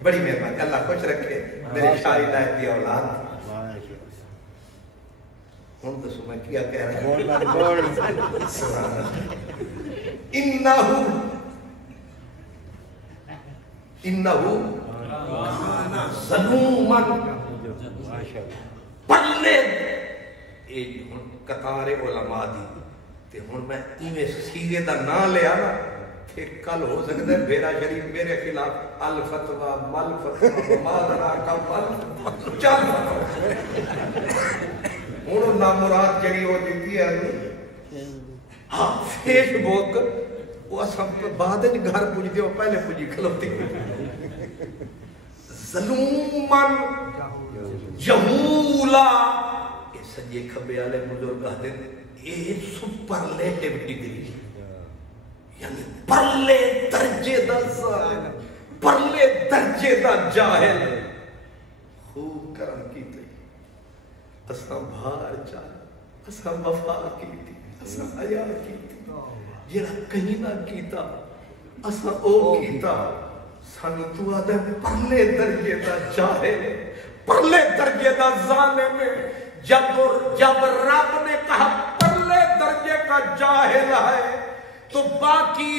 بڑی مہربانی, اللہ خوش رکھے میرے شاہی لائف دی اولاد. ہوں تو سمجھ کیا کہہ رہا ہے انہو ظلومن پلے. قطار علماء دی تے ہن میں ایویں سیرے دا نام لیا نا کہ کل ہو سکتا ہے بیرا شریف میرے خلاف الفتوہ مل فتوہ مادرہ کا مل چل ہوں نامراد جڑی ہو دیتی ہے. ہاں فیس بک وہ سب بعد گھر پوجھتے ہو پہلے پوجھی کھلوتی. ظلومن جہولا یہ سجے کھبے والے بزرگ کہتے ہیں یہ سپرلیٹو ڈگری یعنی پرلے درجے دا ظالم پرلے درجے دا جاہل. خوب کرم کیتے اساں بھار چاہ اساں وفا کیتی اساں حیا کیتی جڑا کہیں نہ کیتا اساں او کیتا. سانو تو آدھے پرلے درجے دا جاہل پرلے درجے دا ظالم. جب رب نے کہا پرلے درجے کا جاہل ہے تو باقی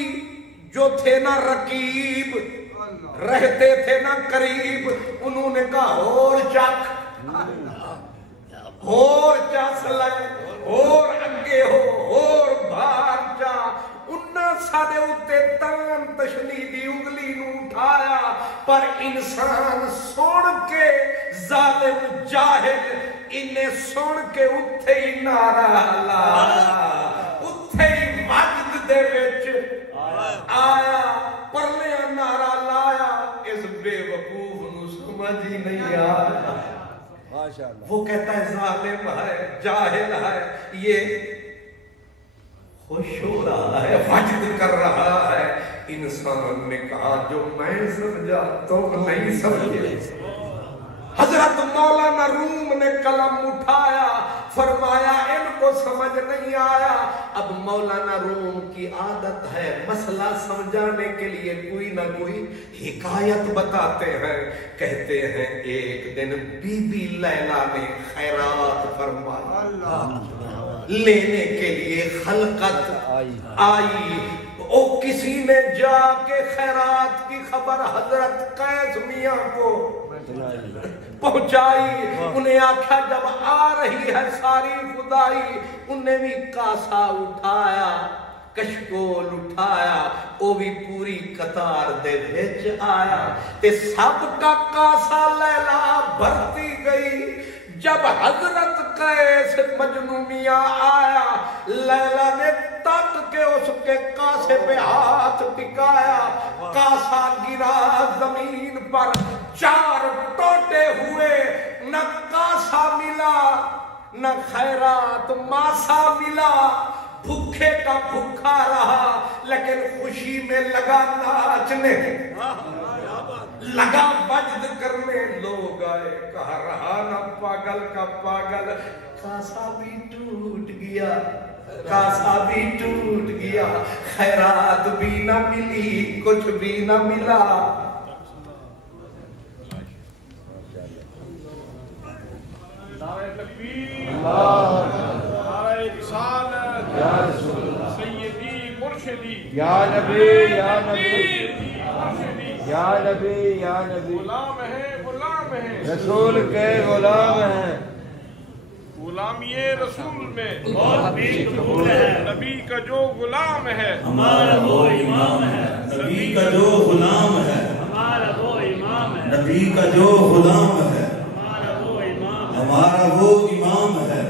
جو تھے نا رقیب رہتے تھے نا قریب انہوں نے کہا اور چک اور چس لے اور اگے ہو اور بھار جا. انہاں سارے اتے تان تشنیدی انگلی نو اٹھایا پر انسان سن کے ظالم جاہل انہیں سن کے اتھے ہی نعرہ لایا اتھے ہی مجد دے وچ آیا پرلے نعرہ لایا. اس بے وقوف نو سمجھ ہی نہیں آیا. وہ کہتا ہے ظالم ہے جاہل ہے یہ خوش ہو رہا ہے مجد کر رہا ہے. انسان نے کہا جو میں سمجھا تم نہیں سمجھے. حضرت مولانا روم نے قلم اٹھایا فرمایا ان کو سمجھ نہیں آیا. اب مولانا روم کی عادت ہے مسئلہ سمجھانے کے لیے کوئی نہ کوئی حکایت بتاتے ہیں. کہتے ہیں ایک دن بی بی لیلا نے خیرات فرمایا لینے کے لیے خلقت آئی. او کسی نے جا کے خیرات کی خبر حضرت قیس میاں کو پہنچائی. انہیں آکھا جب آ رہی ہے ساری خدائی. انہیں بھی کاسا اٹھایا کشکول اٹھایا او بھی پوری قطار دے وچ آیا تے سب کا کاسا لیلا بھرتی گئی. جب حضرت قیس مجنونیاں آیا لیلا نے تک کے اس کے کاسے پہ ہاتھ ٹکایا. کاسا گرا زمین پر 4 ٹوٹے ہوئے. نہ کاسا ملا نہ خیرات ماسا ملا. بھوکے کا بھوکا رہا لیکن خوشی میں لگا ناچنے لگا مجد کرنے. لوگ آئے کہا رہا نہ پاگل کا پاگل. کاسا بھی ٹوٹ گیا کاسا بھی ٹوٹ گیا خیرات بھی نہ ملی کچھ بھی نہ ملا. نعرہ تکبیر نعرہ رسالت سیدی مرشدی یا نبی یا نبی یا نبی یا نبی. غلام ہے رسول کے غلام ہیں. غلامی رسول میں بہت بھی قبول ہے. نبی کا جو غلام ہے ہمارا وہ امام ہے. نبی کا جو غلام ہے ہمارا وہ امام ہے. نبی کا جو غلام ہے ہمارا وہ امام ہے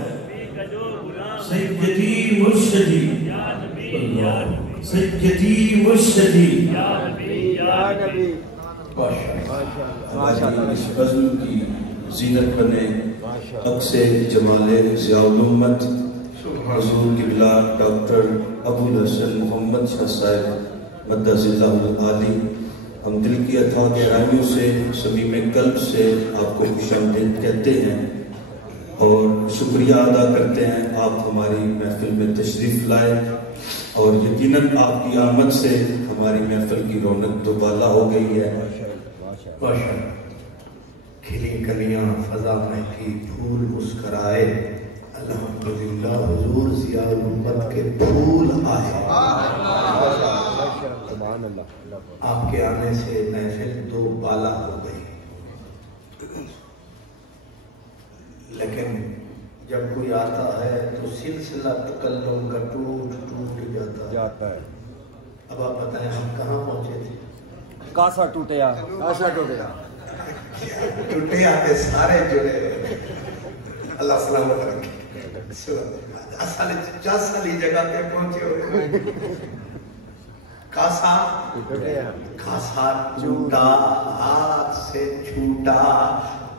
سیدی مرشدی سیدی مرشدی اس غزل کی زینت بنے عکس جمال ضیاء الامت حضور قبلہ ڈاکٹر ابو الحسن محمد شاہ صاحب مدث اللہ العالی. ہم دل کی اتھا گہرائیوں سے صمیم قلب سے آپ کو خوش آمدید کہتے ہیں اور شکریہ ادا کرتے ہیں آپ ہماری محفل میں تشریف لائے اور یقیناً آپ کی آمد سے ہماری محفل کی رونق دوبالا ہو گئی ہے. کھلی کلیاں فضا مہکی پھول مسکرائے الحمدللہ حضور ضیاء الامت کے پھول آئے. آپ کے آنے سے محفل دو بالا ہو گئی. لیکن جب کوئی آتا ہے تو سلسلہ تکلم کا ٹوٹ جاتا ہے. اب آپ بتائیں ہم کہاں پہنچے تھے؟ کاسا ٹوٹیا ٹوٹے آتے سارے جڑے. اللہ سلامت رکھے. اصلی جگہ پہ پہنچے ہوئے. کاسا ٹوٹا ہاتھ سے چھوٹا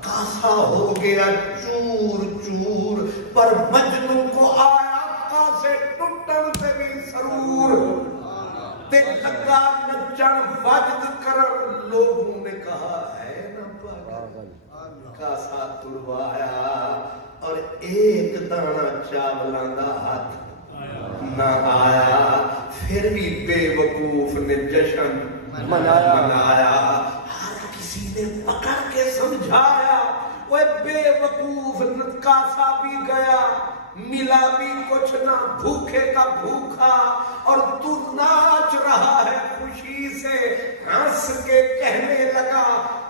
کاسا ہو گیا چور چور پر مجنو کو آیا کاسے ٹوٹن سے بھی سرور. تے لگا نچن وجد کرن لوگوں نے کہا ہے نہ پاگل. کاسا تڑوایا اور ایک دانہ چاولاں دا ہاتھ نہ آیا. پھر بھی بے وقوف نے جشن منایا. ہر کسی نے پکڑ کے سمجھایا وہ بے وقوف کاسا بھی گیا ملا بھی کچھ نہ بھوکے کا بھوکا اور تو ناچ رہا ہے خوشی سے. ہنس کے کہنے لگا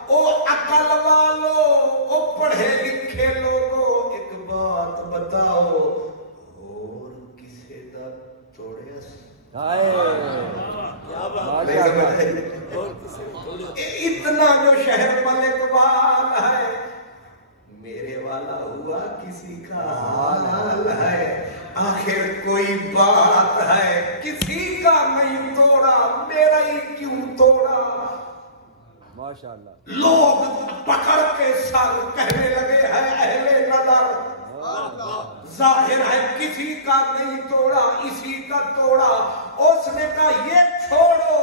او عقل والو او پڑھے لکھے لوگو ایک بات بتاؤ اور کسے دا توڑے اتنا جو شہر ملک وال ہے میرے والا ہوا کسی کا حال ہے. آخر کوئی بات ہے کسی کا نہیں توڑا میرا ہی کیوں توڑا. ماشاءاللہ. لوگ پکڑ کے سر کہنے لگے ہے اہل نظر ظاہر ہے کسی کا نہیں توڑا اسی کا توڑا. اس نے کہا یہ چھوڑو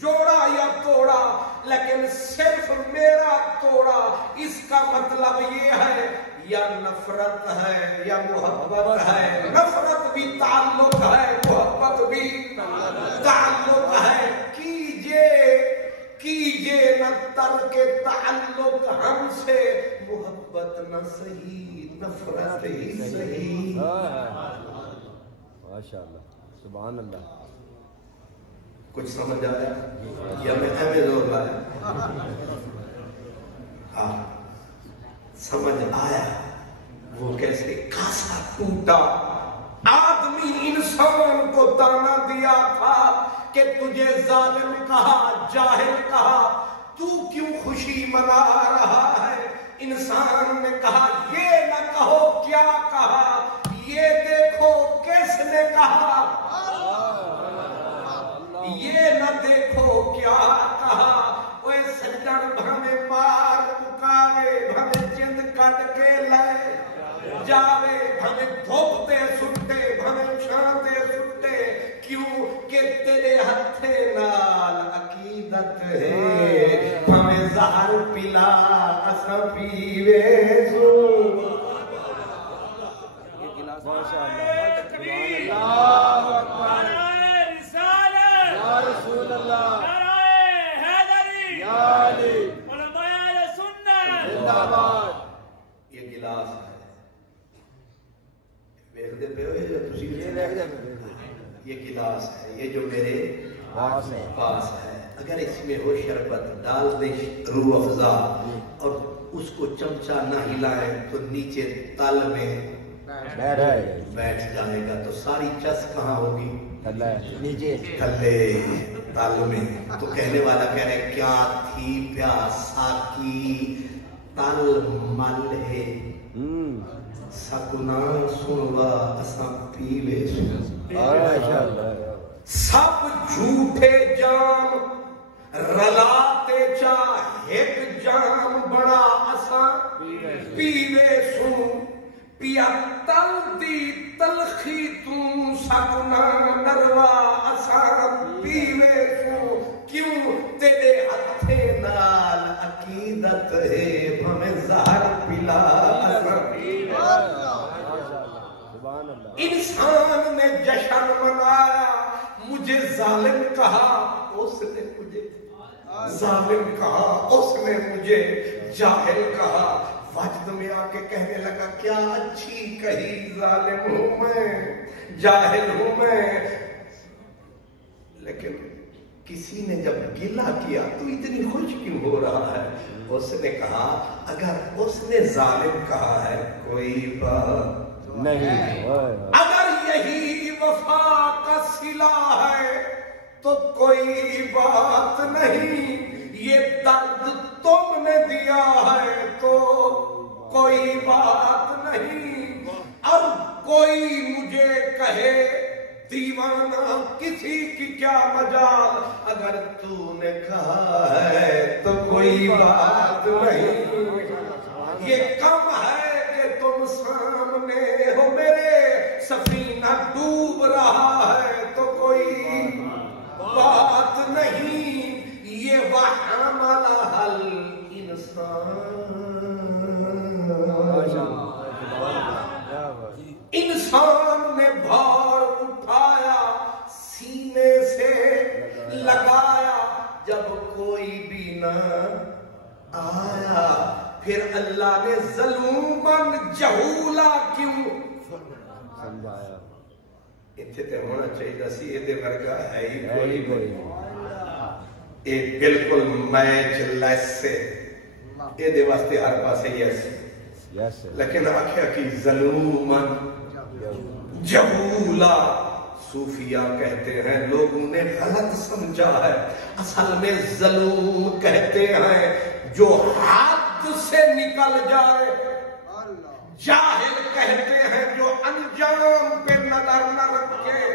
جوڑا یا توڑا لیکن صرف میرا توڑا. اس کا مطلب یہ ہے یا نفرت ہے یا محبت ہے. نفرت بھی تعلق ہے محبت بھی تعلق ہے. کیجئے نہ ترک تعلق ہم سے محبت نہ صحیح نفرت ہی صحیح. ماشاءاللہ سبحان اللہ. کچھ سمجھ آیا یا میں ایوے زور لایا؟ ہاں سمجھ آیا. وہ کیسے کاسا ٹوٹا. آدمی انسان کو تانا دیا تھا کہ تجھے ظالم کہا جاہل کہا تو کیوں خوشی منا رہا ہے. انسان نے کہا یہ نہ کہو کیا کہا یہ دیکھو کس نے کہا. یہ نہ دیکھو کیا کہا. اوے سجن بھمیں مار پکاوے بھمیں جند کٹ کے لے جاوے بھمیں دھوپتے سٹے بھمیں چھانتے سٹے کیوں کہ تیرے ہتھے نال عقیدت ہے. بھمیں زہر پلا اسا پیوے سو. ماشاءاللہ. رسول اللہ زندہ باد. یہ گلاس ہے دیکھتے پہ ہو یہ گلاس ہے یہ جو میرے پاس ہے. اگر اس میں ہو شربت ڈال دے روح افزا اور اس کو چمچہ نہ ہلائیں تو نیچے تل میں بیٹھ جائے گا تو ساری چس کہاں ہوگی نیچے تھلے تل میں. تو کہنے والا کہہ رہے کیا تھی پیاسا کی تل مل ہے سکنا سنوا اساں پیوے سب جھوٹے جام رلاتے چاہ ایک جام بڑا اساں پیوے سن پیا تل دی تلخی توں سکنا نروا اساں پیوے سن کیوں تیرے ہتھے نال عقیدت ہے ہمیں زہر پلا اساں انسان نے جشن منایا مجھے ظالم کہا اس نے مجھے ظالم کہا اس نے مجھے جاہل کہا وجد میں آ کے کہنے لگا کیا اچھی کہی ظالم ہوں میں جاہل ہوں میں لیکن کسی نے جب گلہ کیا تو اتنی خوش کیوں ہو رہا ہے اس نے کہا اگر اس نے ظالم کہا ہے کوئی بات نہیں اگر یہی وفا کا صلہ ہے تو کوئی بات نہیں یہ درد تم نے دیا ہے تو کوئی بات نہیں اور کوئی مجھے کہے دیوانہ کسی کی کیا مجال اگر تو نے کہا ہے تو کوئی بات نہیں یہ کم ہے کہ تم سامنے ہو میرے سفینہ ڈوب رہا ہے تو کوئی بات نہیں یہ وحمل حل انسان نے بھار اٹھایا سینے سے لگایا جب کوئی بھی نہ آیا پھر اللہ نے ظلوماً جہولا کیوں سمجھایا اتھے تے ہونا چاہیے سی یہ دے ورگا ہے ہی کوئی ایک بالکل میچ لیس سے یہ دے واسطے ہر پاسے یس لیکن آکھیا کی ظلوماً جہولا صوفیہ کہتے ہیں لوگوں نے غلط سمجھا ہے اصل میں ظلوم کہتے ہیں جو حد سے نکل جائے جاہل کہتے ہیں جو انجام پہ نظر نہ رکھے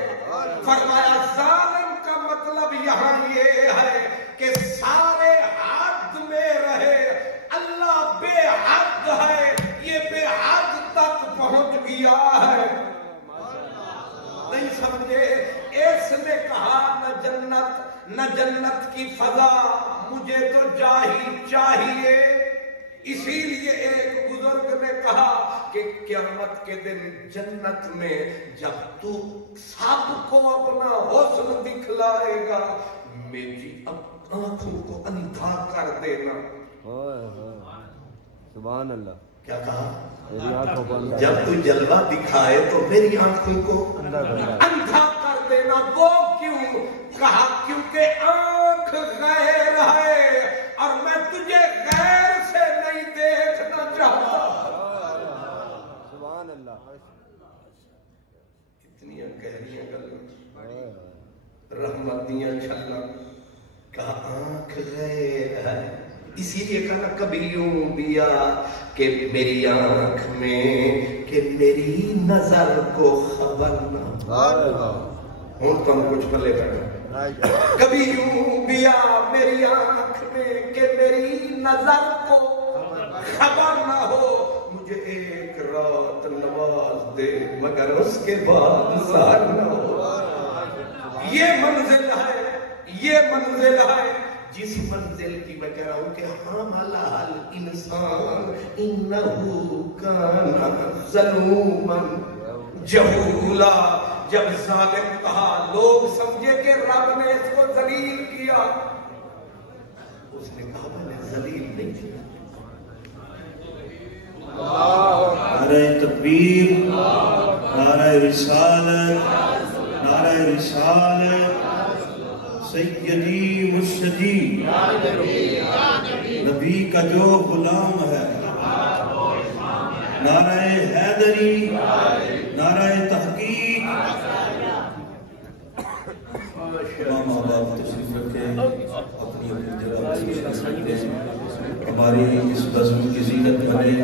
فرمایا ظالم کا مطلب یہاں یہ ہے کہ سارے حد میں رہے اللہ بے حد ہے یہ بے حد تک پہنچ گیا ہے نہیں سمجھے اس نے کہا نہ جنت کی فضا مجھے تو چاہیے اسی لیے ایک بزرگ نے کہا کہ قیامت کے دن جنت میں جب تو سب کو اپنا حسن دکھلائے گا میری آنکھوں کو اندھا کر دینا سبحان اللہ کیا کہا جب تو جلوہ دکھائے تو میری آنکھوں کو اندھا کر دینا وہ کیوں کہا کیونکہ آنکھ غیر ہے اور میں تجھے غیر سے نہیں دیکھنا چاہتا سبحان اللہ اتنی گہریاں گل رحمت دیاں چھلا کہا آنکھ غیر ہے اسی لیے کہا کبھی یوں بیا کہ میری آنکھ میں کہ میری نظر کو خبر نہ ہوں تم کچھ پلے پڑا کبھی یوں بیا میری آنکھ میں کہ میری نظر کو خبر نہ ہو مجھے ایک رات نواز دے مگر اس کے بعد ظاہر نہ ہو یہ منزل ہے جس منزل کی میں کہہ رہا ہوں کہ حمل الانسان انہو کان ظلوما جہولا جب ظالم کہا لوگ سمجھے کہ رب نے اس کو ذلیل کیا اس نے کہا میں نے ذلیل نہیں کیا نعرہ تکبیر نعرہ رسالت نعرہ رسالت سیدی مرشدی نبی کا جو غلام ہے نعرہ حیدری نعرہ تحقیق تمام آباب تشریف رکھیں اپنی جگہ ہماری اس بزم کی زینت بنے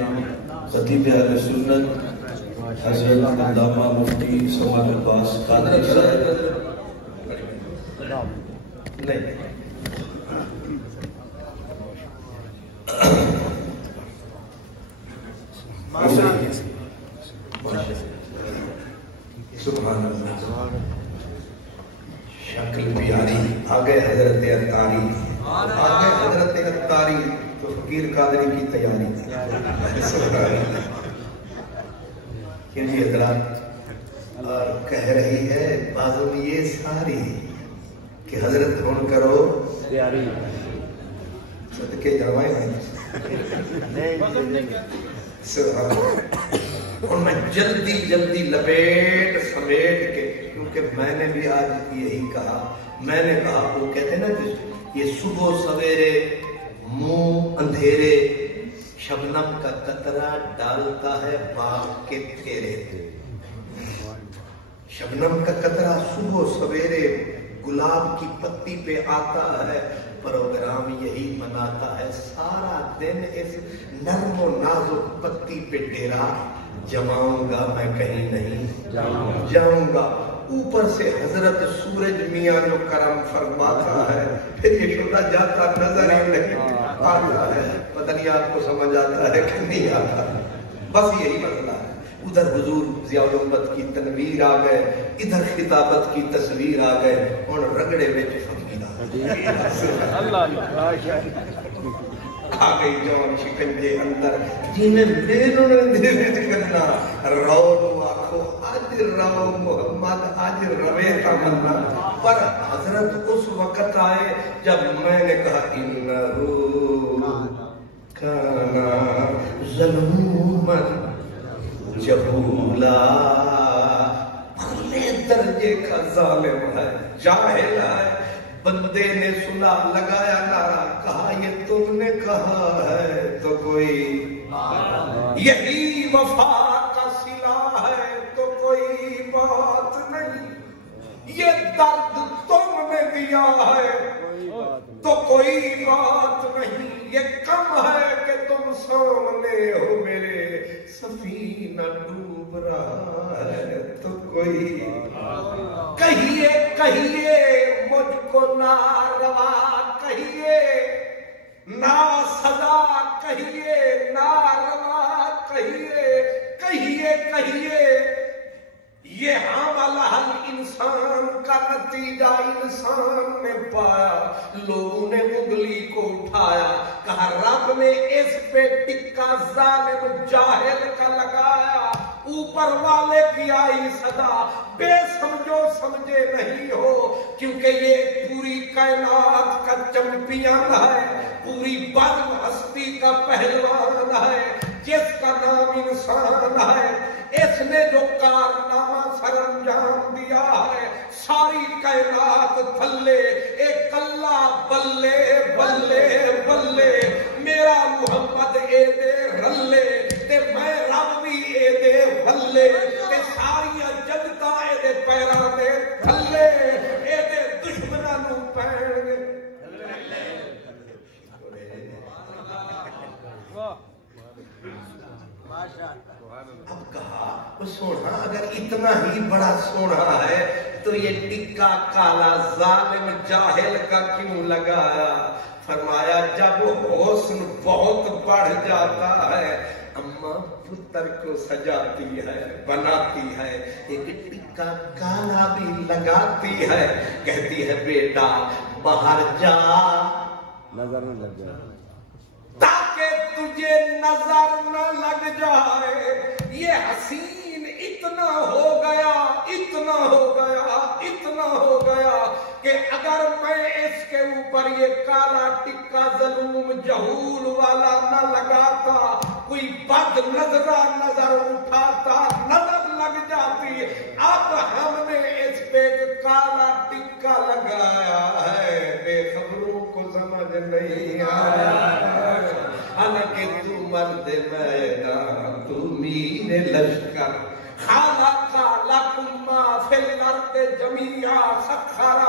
خطیب اہل سنت حضرت علامہ مفتی سماعت عباس قادری صاحب سبحان اللہ، شکل پیاری، آگے حضرت اتاری، آگے حضرت اتاری تو فقیر قادری کی تیاری۔ کیوں جی حضرات، اور کہہ رہی ہے بازم یہ ساری کہ حضرت ہون کرو پیاری صدقے جوائیں سبحان اور میں جلدی لپیٹ سمیٹ کے، کیونکہ میں نے بھی آج یہی کہا، میں نے کہا وہ کہتے ہیں نا یہ صبح سویرے منہ اندھیرے شبنم کا قطرہ ڈالتا ہے باغ کے پھیرے، شبنم کا قطرہ صبح سویرے گلاب کی پتی پہ آتا ہے، پروگرام یہی مناتا ہے سارا دن اس نرم و نازک پتی پہ ڈیرا جماؤں گا میں کہیں نہیں جاؤں گا۔ اوپر سے حضرت سورج میاں جو کرم فرماتا ہے، پھر یہ شدہ جاتا نظر ہی نہیں آتا ہے، پتہ نہیں آپ کو سمجھ آتا ہے کہ نہیں آتا، بس یہی مسئلہ ہے۔ ادھر حضور ضیاء الامت کی تنویر آ گئے، ادھر خطابت کی تصویر آ گئے، اور رگڑے میں فقیر آ گئی جوان شکنجے اندر جنہیں میروں نے دیویت کرنا رو آخو آج رو محمد آج روے تمنا، پر حضرت اس وقت آئے جب میں نے کہا انہو کانا ظلومن جہولا، اگلے درجے کا ظالم ہے، جاہل ہے۔ بندے نے سنا، لگایا نعرہ، کہا یہ تم نے کہا ہے تو کوئی یہی وفا کا صلہ ہے تو کوئی بات نہیں، یہ درد تم نے دیا ہے تو کوئی بات نہیں، یہ کم ہے کہ تم سامنے ہو میرے، سفینہ ڈوب رہا ہے تو کوئی کہیے کہیے مجھ کو ناروا کہیے، نا سزا کہیے، ناروا کہیے، کہیے کہیے یہ عمل انسان کا نتیجہ انسان نے پایا۔ لوگوں نے انگلی کو اٹھایا، کہا رب نے اس پہ ٹکا ظالم جاہل کا لگایا، اوپر والے کی آئی صدا، بے سمجھو سمجھے نہیں ہو، کیونکہ یہ پوری کائنات کا چمپئن ہے، پوری بدم ہستی کا پہلوان ہے، جس کا نام انسان ہے۔ اس نے جو کارنامہ سر انجام دیا ہے، ساری کائنات تھلے، ایک اللہ بلے بلے بلے، میرا محمد اے دے رلے تے میں رب بھی اے دے بلے تے ساریاں جنتا اے دے پیران دے تھلے، اے دے دشمناں نو پین گے۔ اب کہا سونا اگر اتنا ہی بڑا سونا ہے تو یہ ٹکا کالا ظالم جاہل کا کیوں لگایا؟ فرمایا جب حسن بہت بڑھ جاتا ہے، اماں پتر کو سجاتی ہے، بناتی ہے، ایک ٹکا کالا بھی لگاتی ہے، کہتی ہے بیٹا باہر جا نظر نہ لگ جائے، تاکہ تجھے نظر نہ لگ جائے۔ یہ حسین اتنا ہو گیا، اتنا ہو گیا، اتنا ہو گیا کہ اگر میں اس کے اوپر یہ کالا ٹکا ظلم جہول والا نہ لگاتا، کوئی بد نظرہ نظر اٹھاتا، نظر لگ جاتی۔ اب ہم نے اس پہ کالا ٹکا لگایا ہے، بے خبروں کو سمجھ نہیں آیا، حالانکہ تو مرد میدان، تو میر لشکر، خالق لکم ما فی الارض جمیعا، سخر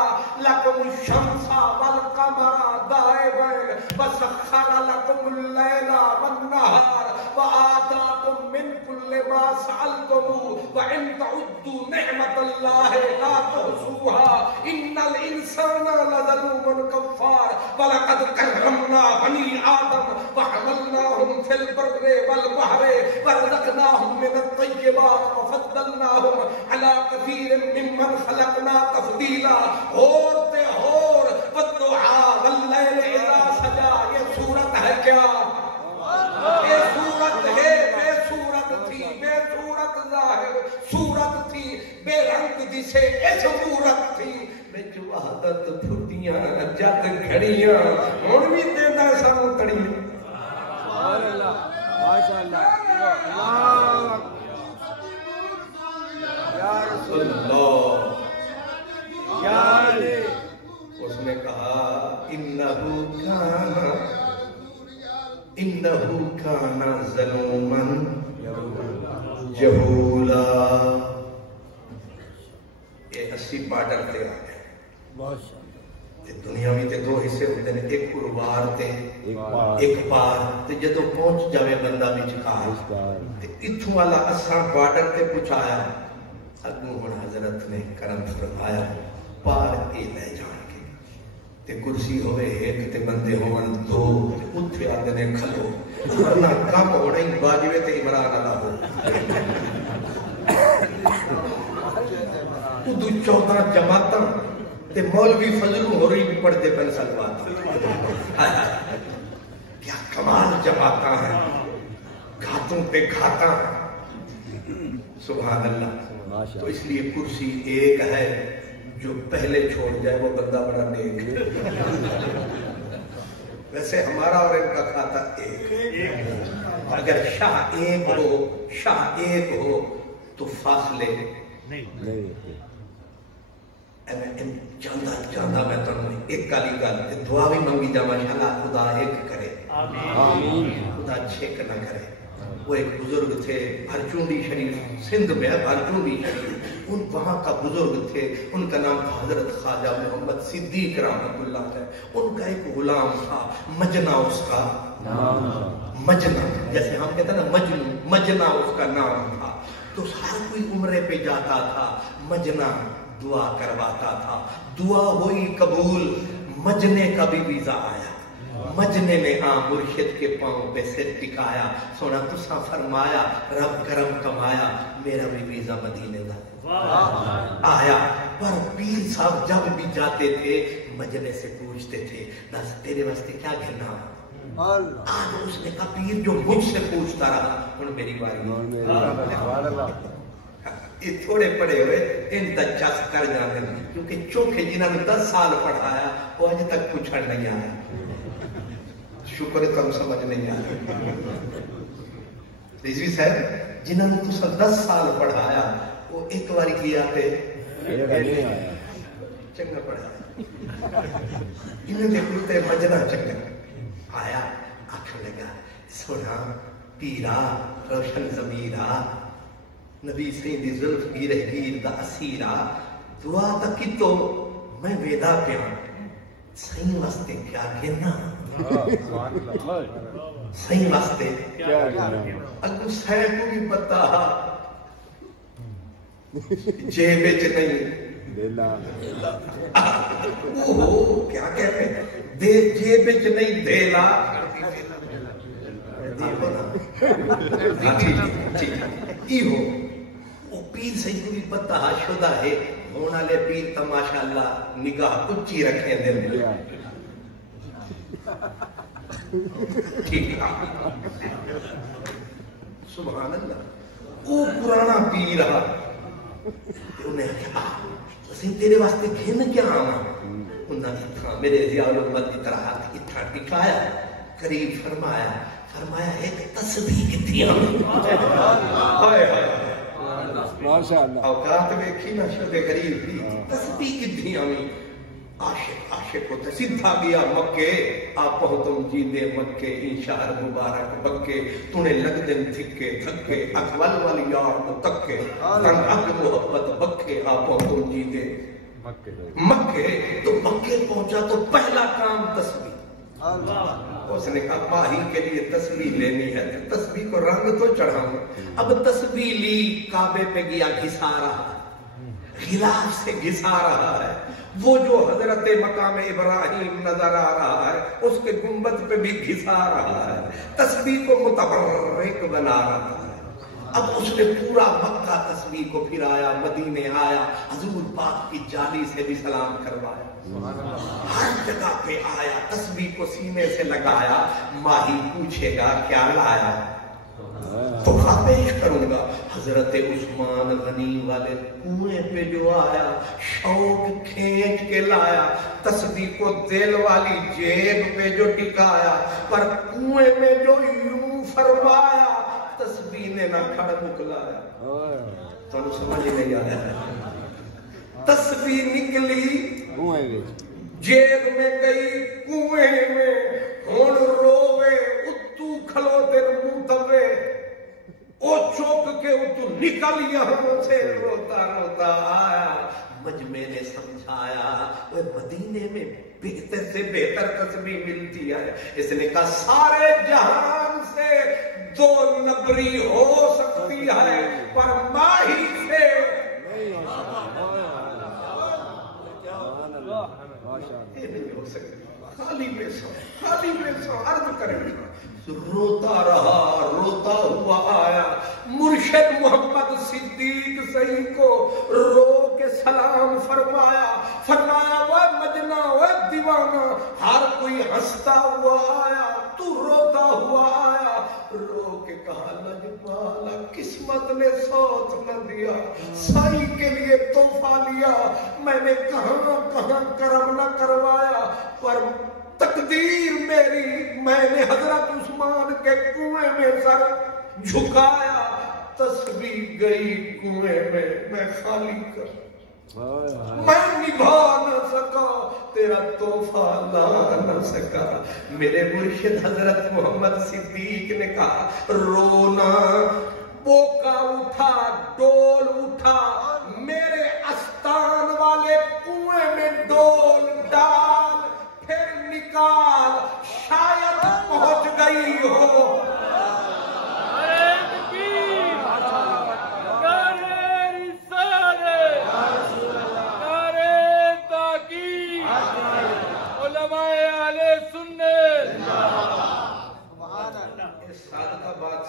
لکم الشمس والقمر دائبین، وسخر لکم الليل والنهار وآتاكم من كل ما سألتموه وإن تعدوا نعمة الله لا تحصوها إن الإنسان لظلوم كفار ولقد كرمنا بني آدم وحملناهم في البر والبحر ورزقناهم من الطيبات وفضلناهم على كثير ممن خلقنا تفضيلا. ہوتے ہور والضحى واللیل اذا سجا. یہ صورت ہے کیا؟ یہ صورت ہے بے صورت تھی، بے صورت ظاہر صورت تھی، بے رنگ جسے اس صورت تھی بچ وحدت پھٹیاں جت گھڑیاں ہن بھی دینا سانو تڑیاں. سبحان اللہ ماشاء اللہ. یا رسول اللہ یا علی. اس نے کہا انہو کان ظلوما جہولا. یہ 80 بارڈر تے آ گئے. دنیا میں تے دو حصے ہوتے ہیں، ایک پروار تے ایک پار. تے جدو پہنچ جاوے بندہ وچکار تے اتھوں والا اساں بارڈر تے پہنچایا. اگوں ہن حضرت نے کرم فرمایا پار اے لے جان کے تے کرسی ہوئے ایک تے بندے ہون دو تے اتھے آتے نے کھلو ورنہ کم ہونا ہی باجوے تے عمران اللہ ہو. ادو 14 جماعتاں تے مولوی فضل ہو رہی بھی پڑھتے پن سلواتا. کیا کمال جماعتاں ہیں، گھاتوں پہ گھاتاں. سبحان اللہ. تو اس لیے کرسی ایک ہے، جو پہلے چھوڑ جائے وہ بندہ بڑا نیک. ویسے ہمارا اور ان کا کھاتا ایک. اگر شاہ ایک ہو تو فاصلے نہیں. چاہتا میں تمہیں ایک کالی گل دعا بھی منگی جا ماشاءاللہ خدا ایک کرے، خدا چھیک نہ کرے. وہ ایک بزرگ تھے بھرچونڈی شریف، سندھ میں ہے بھرچونڈی شریف. ان وہاں کا بزرگ تھے، ان کا نام تھا حضرت خواجہ محمد صدیق رحمۃ اللہ ہے. ان کا ایک غلام تھا مجنہ، اس کا مجنہ جیسے ہم کہتے ہیں نا مجنو، مجنہ اس کا نام تھا. تو ہر کوئی عمرے پہ جاتا تھا، مجنہ دعا کرواتا تھا. دعا ہوئی قبول، مجنے کا بھی ویزا آیا. مجنے نے مرشد کے پاؤں پہ سر ٹکایا. سونا تسا فرمایا رب کرم کمایا، میرا بھی ویزا مدینے کا آیا. پر پیر صاحب جب بھی جاتے تھے مجنے سے پوچھتے تھے بس تیرے واسطے کیا گھنا. آج اس نے کہا پیر جو مجھ سے پوچھتا رہا ہن میری باری. یہ تھوڑے پڑے ہوئے ان دچس کر جاتے ہیں، کیونکہ چوکھے جنہوں نے 10 سال پڑھایا وہ اج تک پوچھن نہیں آیا. شکر ہے تم سمجھ نہیں آیا. رضوی صاحب جنہوں نے تسا 10 سال پڑھایا وہ ایک بار کیا تے چنگا پڑھایا. انہیں دیکھو تے مجنہ چنگا آیا. آنکھیں لگا سونا پیرا روشن ضمیرا نبی سیدی زلف گیر گیر دا اسیرا دعا تا کی تو میں ویدا پیا صحیح واسطے کیا کہنا. صحیح واسطے اگو سہ کو بھی پتا جیب وچ نہیں کیا کہتے ہیں دے جیب وچ نہیں دیلا. پیر صحیح کو بھی پتا شدہ ہے ہونا لے پیر تماشا اللہ نگاہ اچھی رکھیں دل میں. ٹھیک ہے سبحان اللہ. وہ پرانا پیر رہا. انہیں کہا اسی تیرے واسطے گھن کیا آنا. انہوں نے میرے ضیاء الامت کی طرح ہاتھ اتھا ٹکایا قریب فرمایا ایک تسبیح کتنی آمین. اوقات میں کھی نہ شد غریب بھی تسبیح کتنی آمین. عاشق ہوتا سدھا گیا مکے آپ پہنتم جیندے مکے ان شہر مبارک بکے تونے لگ دن دھکے دھکے اکول والی یار کو تکے رنگ اگ محبت بکے آپ پہنتم جیندے مکے. تو مکے پہنچا تو پہلا کام تسبیح. اس نے کہا ماہی کے لیے تسبیح لینی ہے تو تسبیح کو رنگ تو چڑھاؤں. اب تسبیح لی, کعبے پہ گیا, گھسا رہا, غلاف سے گھسا رہا ہے. وہ جو حضرت مقام ابراہیم نظر آ رہا ہے اس کے گنبد پہ بھی گھسا رہا ہے, تسبیح کو متحرک بنا رہا ہے. اب اس نے پورا مکہ تسبیح کو پھرایا, مدینے آیا, حضور پاک کی جالی سے بھی سلام کروایا, ہر جگہ پہ آیا, تسبیح کو سینے سے لگایا. ماہی پوچھے گا کیا لایا تو پیش کروں گا. حضرت عثمان غنی والے کنویں پہ جو آیا, شوق کھینچ کے لایا, تسبیح کو دل والی جیب پہ جو ٹکایا, پر کنویں میں جو یوں فرمایا تسبیح نے نہ کھڑ مکلایا. تو سمجھ نہیں آیا, تسبیح نکلی جیب میں گئی کنویں میں, ہون روے اتو کھلو تیر منہ توے, او چوک کے اتو نکل یہاں سے روتا روتا آیا. مجمع نے سمجھایا وہ مدینے میں بہتر سے بہتر تسبیح ملتی ہے. اس نے کہا سارے جہان سے دو نبری ہو سکتی ہے پر ماہی سے یہ نہیں ہو سکتی. خالی میں سو عرض کریں گے. روتا رہا, روتا ہوا آیا, مرشد محمد صدیق صحیح کو رو کے سلام فرمایا. وہ مجنہ وہ دیوانہ, ہر کوئی ہنستا ہوا آیا, تو روتا ہوا آیا. رو کے کہا لجپالا قسمت نے سوت نہ دیا, سائی کے لیے تحفہ لیا, میں نے کہاں کرم نہ کروایا, پر تقدیر میری میں نے حضرت عثمان کے کنویں میں سر جھکایا. تسبیح گئی کنویں میں خالی کر, میں نبھا نہ سکا, تیرا تحفہ لا نہ سکا. میرے مرشد حضرت محمد صدیق نے کہا رونا, بوکا اٹھا, ڈول اٹھا, میرے استان والے کنویں میں ڈول ڈال, پھر نکال, شاید پہنچ گئی ہو.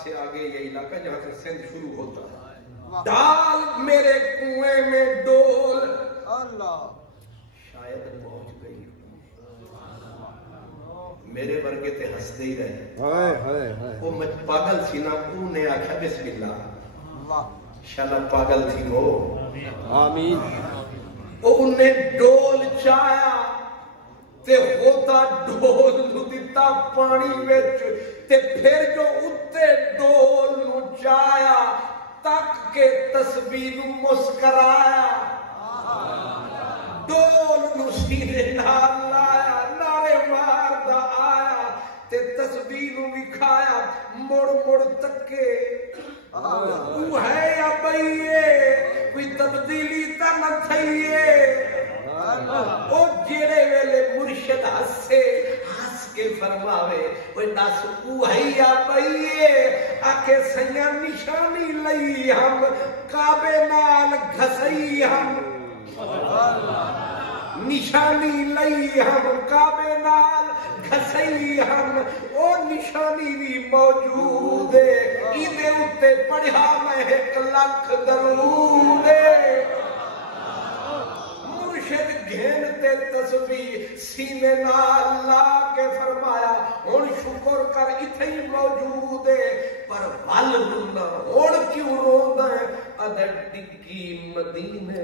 سے آگے یہ علاقہ جہاں سے سندھ شروع ہوتا ہے. ڈال میرے کنویں میں ڈول, شاید پہنچ گئی. میرے ورگے تے ہنستے ہی رہے. وہ پاگل سی نا, انہیں آخیا بسم اللہ, شالا پاگل تھی وہ. آمین. انہیں ڈول چایا تے ہوتا ڈول نو دیتا پانی وچ, تے پھر جو اتے ڈول نو چایا تک کے تسبیح نو مسکرایا. ڈول نو سینے نال لایا, نعرے ماردا آیا, تے تسبیح نو وکھایا. مڑ مڑ تکے تو ہے یا بھئیے, کوئی تبدیلی تا نہ تھئیے. او جیڑے ویلے مرشد ہسے, ہس کے فرماوے وہ دس او ہے یا بھئیے, آکے سیاں نشانی لئی ہم, کعبے نال گھسئی ہم. نشانی لئی ہم, کعبے نال گھسئی ہم, او نشانی بھی موجود ہے, ایدے اتے پڑھا میں 1,00,000 درود ہے. مرشد گھینتے تسبیح سینے نال لا کے فرمایا ہن شکر کر اتھے ہی موجود ہے, پر ول نہ ہن کیوں روندا ہے, ادھر ڈگی مدینے.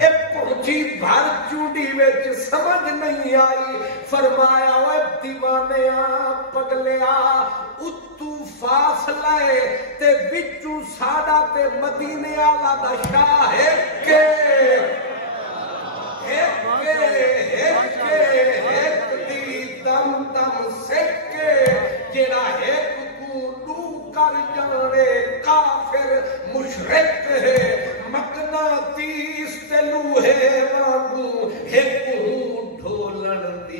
اے پہنچی بھر چوڑی وچ سمجھ نہیں آئی. فرمایا وہ دیوانیا پگلیا, اتو فاصلہ تے وچوں ساڈا تے مدینے والا دا شاہ ایک دی دم دم سکے, جڑا ایک کو دو کر جانے کافر مشرک ہے. مقناطیس تے لوہے وانگوں ایک ڈھولن دی